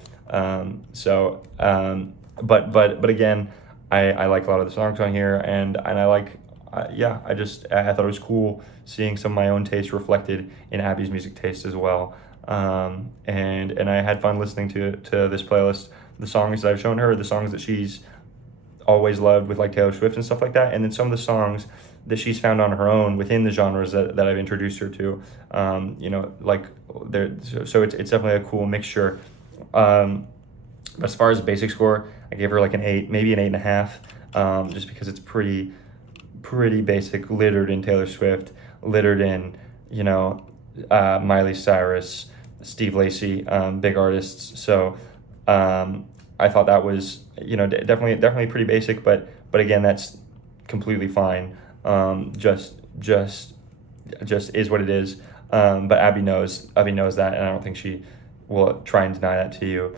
But again, I like a lot of the songs on here, and I like, yeah, I thought it was cool seeing some of my own taste reflected in Abby's music taste as well. And I had fun listening to this playlist. The songs that I've shown her, the songs that she's always loved with like Taylor Swift and stuff like that, and then some of the songs that she's found on her own within the genres that I've introduced her to. You know, like there, so it's definitely a cool mixture. But as far as basic score, I gave her like an 8, maybe an 8.5, just because it's pretty basic, littered in Taylor Swift, littered in, you know, Miley Cyrus, Steve Lacy, big artists. So I thought that was, you know, definitely pretty basic, but again, that's completely fine. Just is what it is. But Abby knows that, and I don't think she will try and deny that to you.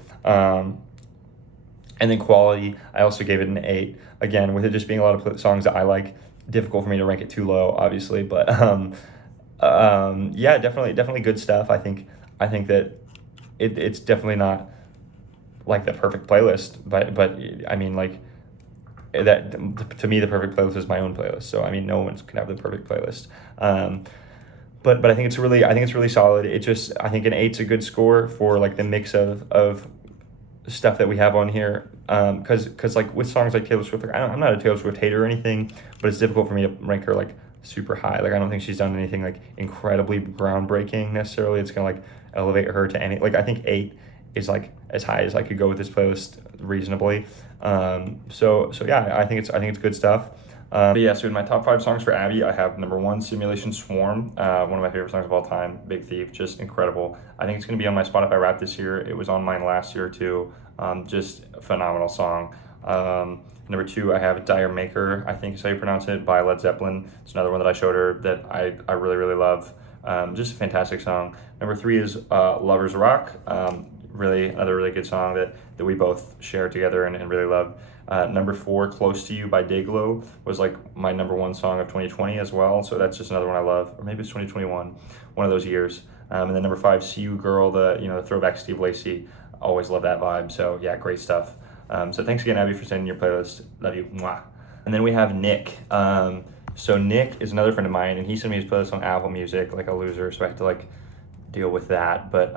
And then quality, I also gave it an 8. Again, with it just being a lot of songs that I like, difficult for me to rank it too low, obviously. But yeah, definitely good stuff. I think that it's definitely not like the perfect playlist, but I mean, like, that to me the perfect playlist is my one's playlist. So I mean, no one can have the perfect playlist. But I think it's really solid. I think an 8's a good score for like the mix of stuff that we have on here. Because like with songs like Taylor Swift, like I'm not a Taylor Swift hater or anything, but it's difficult for me to rank her like super high. Like I don't think she's done anything like incredibly groundbreaking necessarily. It's gonna like elevate her to any, like I think 8 is like as high as I could go with this playlist reasonably. So yeah, I think it's good stuff. But yeah, so in my top 5 songs for Abby, I have number 1, Simulation Swarm, one of my favorite songs of all time, Big Thief, just incredible. I think it's going to be on my Spotify Wrapped this year. It was on mine last year too. Just a phenomenal song. Number 2, I have Dire Maker, I think is how you pronounce it, by Led Zeppelin. It's another one that I showed her that I really love. Just a fantastic song. Number 3 is Lovers Rock. Really another really good song that we both share together and really love. Number 4, Close to You by Dayglow was like my number 1 song of 2020 as well. So that's just another one I love, or maybe it's 2021, one of those years. And then number 5, See You Girl, the throwback Steve Lacy. Always love that vibe. So yeah, great stuff. So thanks again, Abby, for sending your playlist. Love you. Mwah. And then we have Nick. So Nick is another friend of mine, and he sent me his playlist on Apple Music, like a loser. So I have to like deal with that. But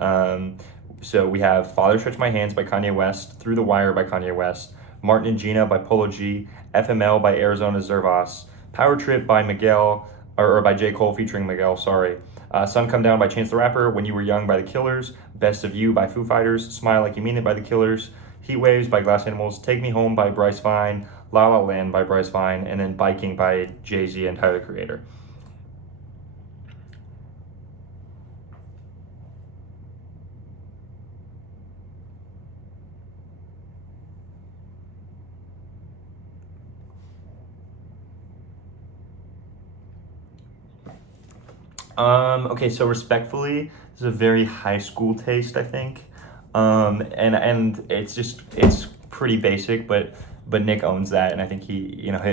so we have Father Stretch My Hands by Kanye West, Through the Wire by Kanye West, Martin and Gina by Polo G, FML by Arizona Zervas, Power Trip by Miguel, or by J. Cole featuring Miguel, sorry. Sun Come Down by Chance the Rapper, When You Were Young by The Killers, Best of You by Foo Fighters, Smile Like You Mean It by The Killers, Heat Waves by Glass Animals, Take Me Home by Bryce Vine, La La Land by Bryce Vine, and then Biking by Jay-Z and Tyler, the Creator. Okay, so respectfully, this is a very high school taste, I think. And it's pretty basic, but Nick owns that, and I think he knows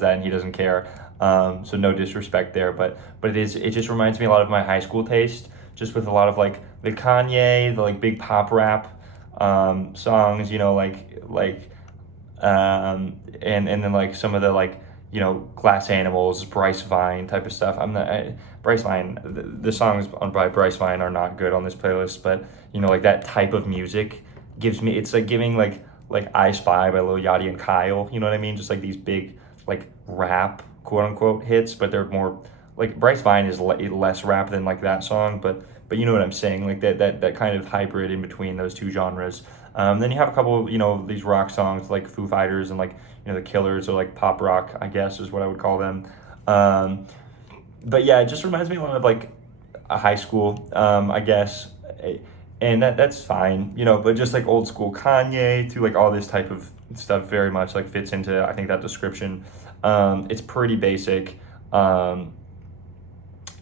that, and he doesn't care. So no disrespect there, but it just reminds me a lot of my high school taste, just with a lot of like the Kanye, the like big pop rap songs, you know, and then like some of the like, you know, Glass Animals, Bryce Vine type of stuff. Bryce Vine, the songs by Bryce Vine are not good on this playlist, but you know, like that type of music gives me, it's like giving like I Spy by Lil Yachty and Kyle, you know what I mean? Just like these big like rap quote unquote hits, but they're more like, Bryce Vine is less rap than like that song, but you know what I'm saying, like that kind of hybrid in between those two genres. Then you have a couple, you know, these rock songs like Foo Fighters and like, you know, The Killers, or like pop rock, I guess is what I would call them. But yeah, it just reminds me a lot of like a high school, I guess, and that's fine, you know, but just like old school Kanye to like all this type of stuff very much like fits into, I think, that description. It's pretty basic. And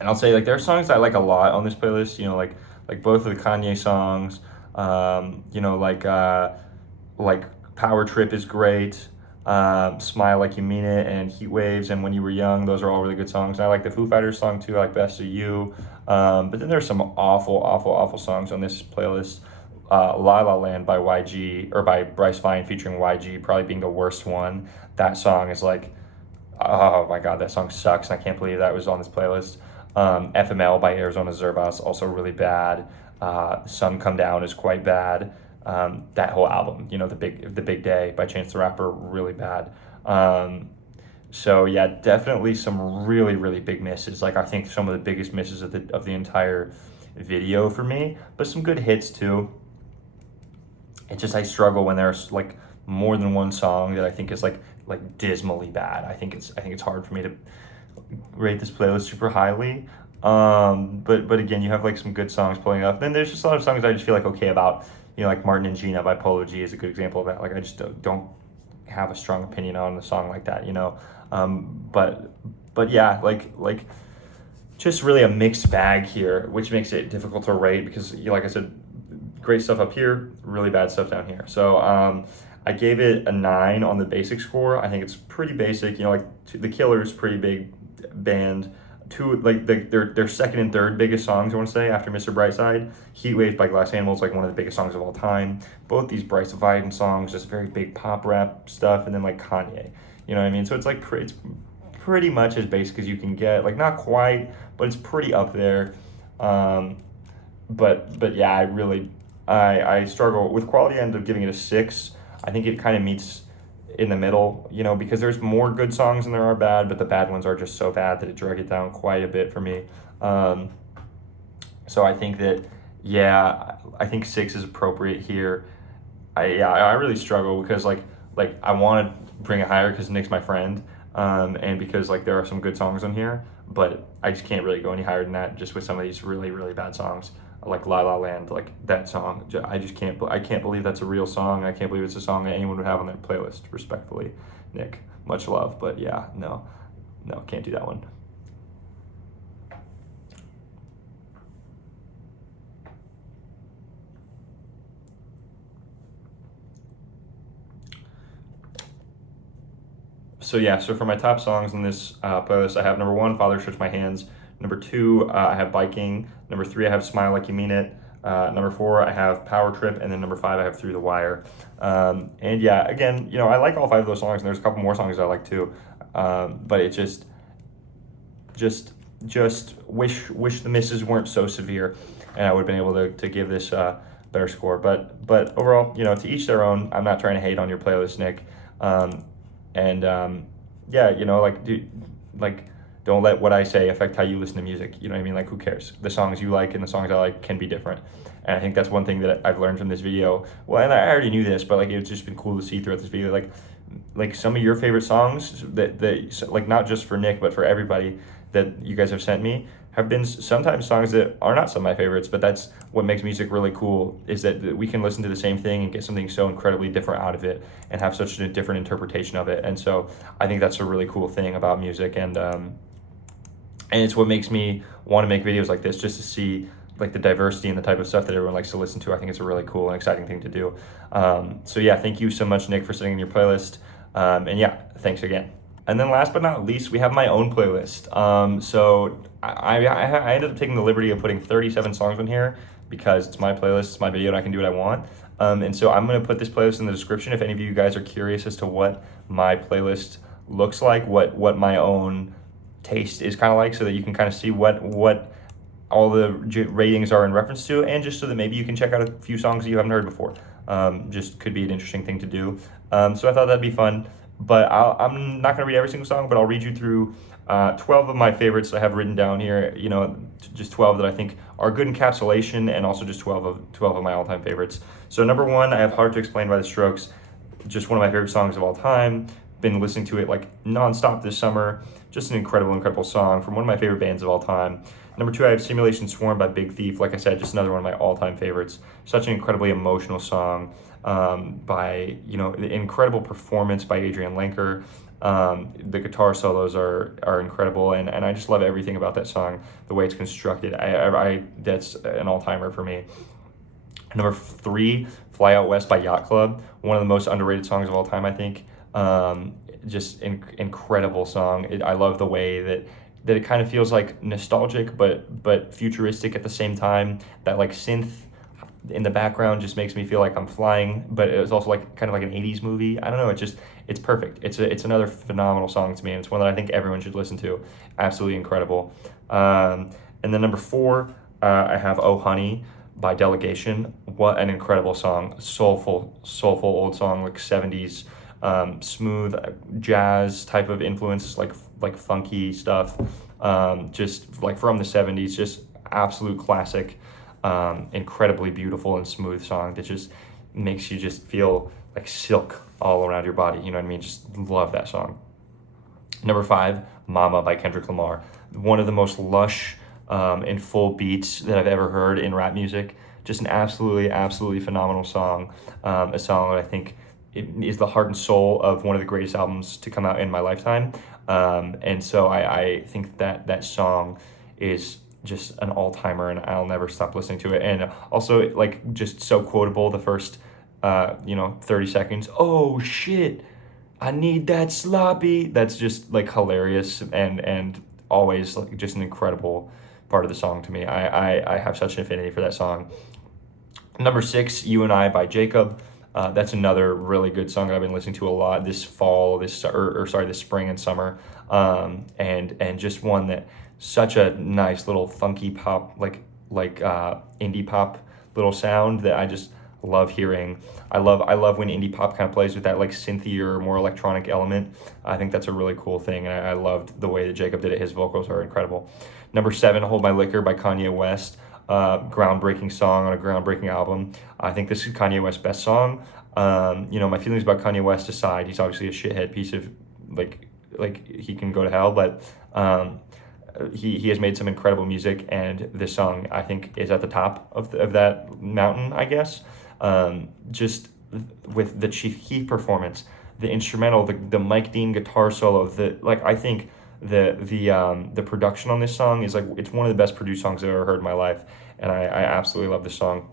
I'll say like there are songs I like a lot on this playlist, you know, like both of the Kanye songs, you know, like Power Trip is great. Smile Like You Mean It and Heat Waves and When You Were Young. Those are all really good songs. And I like the Foo Fighters song too. I like Best of You. But then there's some awful songs on this playlist. La La Land by YG, or by Bryce Vine featuring YG, probably being the worst one. That song is like, oh my god, that song sucks, and I can't believe that was on this playlist. FML by Arizona Zervas, also really bad. Sun Come Down is quite bad. That whole album, the big Day by Chance the Rapper, really bad. So yeah, definitely some really big misses. Like, I think some of the biggest misses of the entire video for me, but some good hits too. It's just I struggle when there's like more than one song that I think is like dismally bad. I think it's hard for me to rate this playlist super highly. But again, you have like some good songs pulling up. Then there's just a lot of songs I just feel like okay about. Like Martin and Gina by Polo G is a good example of that. Like, I just don't have a strong opinion on a song like that. But yeah, like just really a mixed bag here, which makes it difficult to rate because, like I said, great stuff up here, really bad stuff down here. So I gave it a 9 on the basic score. I think it's pretty basic. The Killers, pretty big band. Their second and third biggest songs, I want to say, after Mr. Brightside. Heat Wave by Glass Animals, like one of the biggest songs of all time. Both these Bryce Vine songs, just very big pop rap stuff, and then like Kanye. You know what I mean? So it's like it's pretty much as basic as you can get. Like, not quite, but it's pretty up there. But yeah, I struggle with quality. I end up giving it a 6. I think it kind of meets in the middle, because there's more good songs than there are bad, but the bad ones are just so bad that it drug it down quite a bit for me. So I think that, yeah, I think 6 is appropriate here. I really struggle because like I want to bring it higher because Nick's my friend, and because like there are some good songs on here, but I just can't really go any higher than that just with some of these really bad songs. Like La La Land, like that song, I can't believe that's a real song. I can't believe it's a song that anyone would have on their playlist. Respectfully, Nick, much love, but yeah, no, can't do that one. So yeah, so for my top songs in this playlist, I have number 1, Father Stretch My Hands. Number 2, I have Biking. Number 3, I have Smile Like You Mean It. Number 4, I have Power Trip. And then number 5, I have Through the Wire. And yeah, again, I like all 5 of those songs, and there's a couple more songs I like too. But it just wish the misses weren't so severe, and I would have been able to give this better score. But overall, to each their own. I'm not trying to hate on your playlist, Nick. Yeah, don't let what I say affect how you listen to music. You know what I mean? Like, who cares? The songs you like and the songs I like can be different. And I think that's one thing that I've learned from this video. Well, and I already knew this, but like, it's just been cool to see throughout this video. Like some of your favorite songs that like, not just for Nick, but for everybody that you guys have sent me, have been sometimes songs that are not some of my favorites, but that's what makes music really cool, is that we can listen to the same thing and get something so incredibly different out of it and have such a different interpretation of it. And so I think that's a really cool thing about music, and it's what makes me want to make videos like this, just to see like the diversity and the type of stuff that everyone likes to listen to. I think it's a really cool and exciting thing to do. So yeah, thank you so much, Nick, for sitting in your playlist. And yeah, thanks again. And then last but not least, we have my own playlist. So I ended up taking the liberty of putting 37 songs on here because it's my playlist, it's my video, and I can do what I want. And so I'm going to put this playlist in the description if any of you guys are curious as to what my playlist looks like, what my own taste is kind of like, so that you can kind of see what all the ratings are in reference to, and just so that maybe you can check out a few songs that you haven't heard before. Just could be an interesting thing to do. So I thought that'd be fun. But I'm not going to read every single song, but I'll read you through 12 of my favorites that I have written down here. Just 12 that I think are good encapsulation, and also just 12 of my all-time favorites. So number 1, I have Hard to Explain by The Strokes. Just one of my favorite songs of all time. Been listening to it like nonstop this summer. Just an incredible song from one of my favorite bands of all time. Number 2, I have Simulation Swarm by Big Thief. Like I said, just another one of my all-time favorites. Such an incredibly emotional song. By the incredible performance by Adrian Lenker. The guitar solos are incredible, and I just love everything about that song, the way it's constructed. That's an all-timer for me. Number 3, Fly Out West by Yacht Club, one of the most underrated songs of all time, I think. Just incredible song. I love the way that it kind of feels like nostalgic, but futuristic at the same time. That like synth in the background just makes me feel like I'm flying, but it was also like kind of like an 80s movie. I don't know, it's perfect. It's another phenomenal song to me, and it's one that I think everyone should listen to. Absolutely incredible. And then number 4, I have Oh Honey by Delegation. What an incredible song. Soulful old song, like 70s, smooth jazz type of influence, like funky stuff. Just like from the 70s, just absolute classic. Incredibly beautiful and smooth song that just makes you just feel like silk all around your body. You know what I mean? Just love that song. Number 5, Mama by Kendrick Lamar. One of the most lush and full beats that I've ever heard in rap music. Just an absolutely phenomenal song. A song that I think it is the heart and soul of one of the greatest albums to come out in my lifetime. And so I think that song is just an all-timer, and I'll never stop listening to it. And also, like, just so quotable, the first 30 seconds. Oh shit, I need that sloppy. That's just like hilarious, and always like just an incredible part of the song to me. I have such an affinity for that song. Number 6, You and I by Jacob. That's another really good song that I've been listening to a lot this fall, this spring and summer, and just one that such a nice little funky pop, like indie pop little sound that I just love hearing. I love when indie pop kind of plays with that like synthier, more electronic element. I think that's a really cool thing, and I loved the way that Jacob did it. His vocals are incredible. Number 7, Hold My Liquor by Kanye West. Groundbreaking song on a groundbreaking album. I think this is Kanye West's best song. My feelings about Kanye West aside, he's obviously a shithead piece of like he can go to hell, but he has made some incredible music, and this song I think is at the top of that mountain, I guess. Just with the Chief Keef performance, the instrumental, the Mike Dean guitar solo, I think the production on this song is like, it's one of the best produced songs I've ever heard in my life, and I absolutely love this song.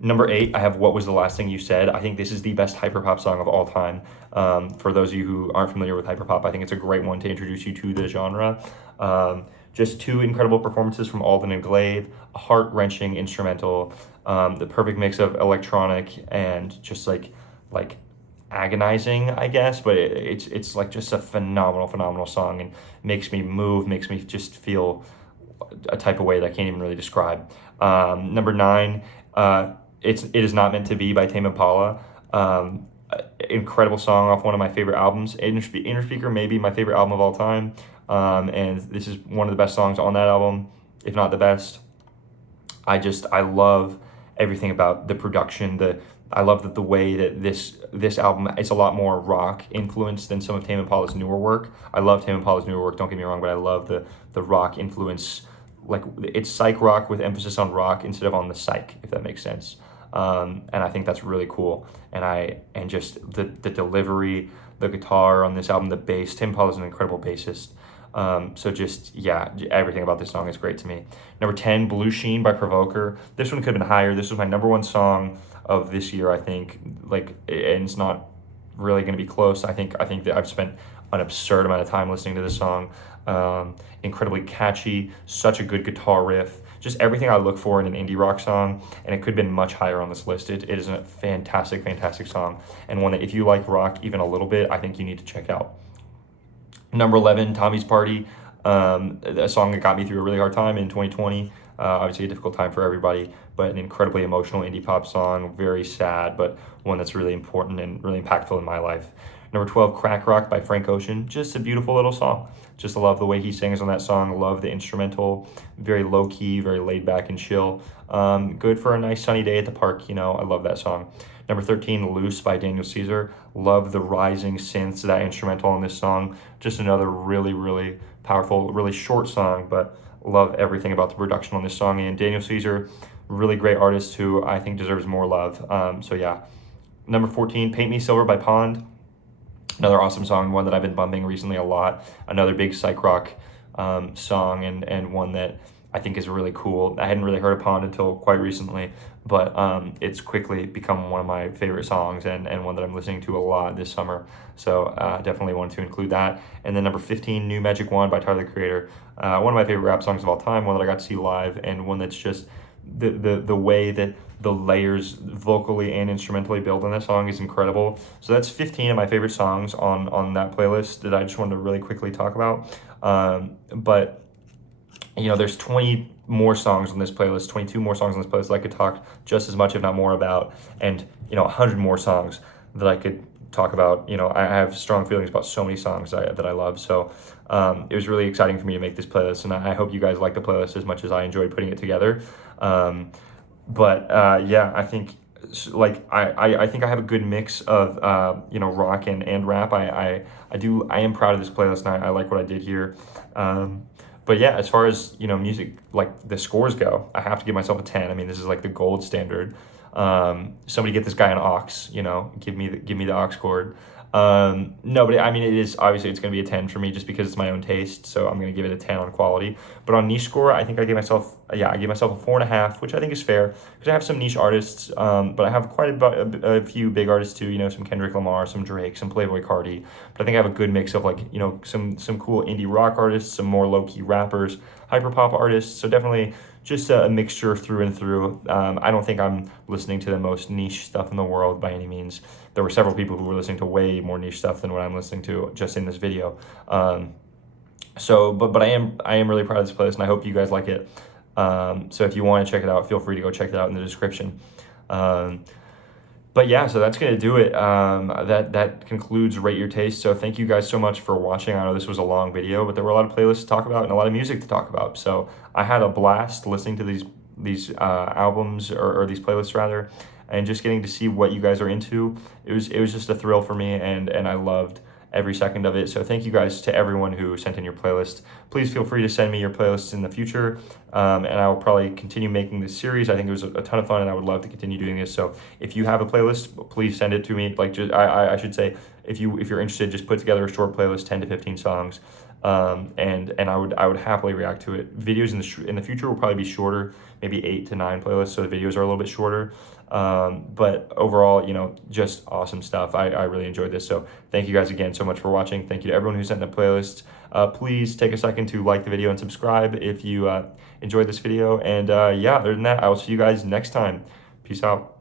Number 8, I have What Was the Last Thing You Said. I think this is the best hyperpop song of all time. For those of you who aren't familiar with hyperpop, I think it's a great one to introduce you to the genre. Just 2 incredible performances from Alden and Glaive, a heart-wrenching instrumental, the perfect mix of electronic and just like agonizing, I guess, but it's like just a phenomenal song, and makes me move, makes me just feel a type of way that I can't even really describe. Number 9, It Is Not Meant to Be by Tame Impala. Incredible song off one of my favorite albums. Inner Speaker may be my favorite album of all time, and this is one of the best songs on that album, if not the best. I love everything about the production. I love that the way that this album is a lot more rock influenced than some of Tame Impala's newer work. I love Tame Impala's newer work, don't get me wrong, but I love the rock influence. Like, it's psych rock with emphasis on rock instead of on the psych, if that makes sense. And I think that's really cool. And just the delivery, the guitar on this album, the bass. Tame Impala is an incredible bassist. So just, yeah, everything about this song is great to me. Number 10, Blue Sheen by Provoker. This one could have been higher. This was my number 1 song of this year, I think. And it's not really going to be close. I think that I've spent an absurd amount of time listening to this song. Incredibly catchy, such a good guitar riff, just everything I look for in an indie rock song, and it could have been much higher on this list. It is a fantastic song, and one that if you like rock even a little bit, I think you need to check out. Number 11, Tommy's Party, a song that got me through a really hard time in 2020. Obviously a difficult time for everybody, but an incredibly emotional indie pop song, very sad, but one that's really important and really impactful in my life. Number 12, Crack Rock by Frank Ocean. Just a beautiful little song. Just love the way he sings on that song. Love the instrumental. Very low-key, very laid-back and chill. Good for a nice sunny day at the park, I love that song. Number 13, Loose by Daniel Caesar. Love the rising synths, that instrumental on this song. Just another really powerful, really short song, but love everything about the production on this song. And Daniel Caesar, really great artist who I think deserves more love. So yeah. Number 14, Paint Me Silver by Pond. Another awesome song, one that I've been bumping recently a lot. Another big psych rock song, and one that I think is really cool. I hadn't really heard of Pond until quite recently, but it's quickly become one of my favorite songs and one that I'm listening to a lot this summer. So definitely wanted to include that. And then number 15, New Magic Wand by Tyler the Creator. One of my favorite rap songs of all time, one that I got to see live, and one that's just the way that the layers vocally and instrumentally built in that song is incredible. So that's 15 of my favorite songs on that playlist that I just wanted to really quickly talk about. But there's 20 more songs on this playlist, 22 more songs on this playlist that I could talk just as much, if not more, about, and 100 more songs that I could talk about. I have strong feelings about so many songs that I love. So it was really exciting for me to make this playlist, and I hope you guys like the playlist as much as I enjoyed putting it together. Yeah, I think I think I have a good mix of rock and rap. I am proud of this playlist, and I like what I did here. But yeah, as far as music, like the scores go, I have to give myself a 10. I mean, this is like the gold standard. Somebody get this guy an aux, give me the aux chord. No, but I mean, it is obviously it's going to be a 10 for me just because it's my own taste. So I'm going to give it a 10 on quality. But on niche score, I think I gave myself a 4.5, which I think is fair because I have some niche artists, but I have quite a few big artists too. Some Kendrick Lamar, some Drake, some Playboi Carti. But I think I have a good mix of some cool indie rock artists, some more low key rappers, hyperpop artists. So definitely just a mixture through and through. I don't think I'm listening to the most niche stuff in the world by any means. There were several people who were listening to way more niche stuff than what I'm listening to just in this video. But I am really proud of this playlist, and I hope you guys like it. So if you want to check it out, feel free to go check it out in the description. But yeah, so that's going to do it. That concludes Rate Your Taste. So thank you guys so much for watching. I know this was a long video, but there were a lot of playlists to talk about and a lot of music to talk about. So I had a blast listening to these albums or these playlists rather, and just getting to see what you guys are into. It was just a thrill for me, and I loved every second of it. So thank you guys to everyone who sent in your playlist. Please feel free to send me your playlists in the future, and I will probably continue making this series. I think it was a ton of fun, and I would love to continue doing this. So if you have a playlist, please send it to me. I should say, if you're interested, just put together a short playlist, 10 to 15 songs, and I would happily react to it. Videos in the future will probably be shorter, maybe 8 to 9 playlists, so the videos are a little bit shorter. But overall, just awesome stuff. I really enjoyed this. So thank you guys again so much for watching. Thank you to everyone who sent in the playlist. Please take a second to like the video and subscribe if you enjoyed this video. And yeah, other than that, I will see you guys next time. Peace out.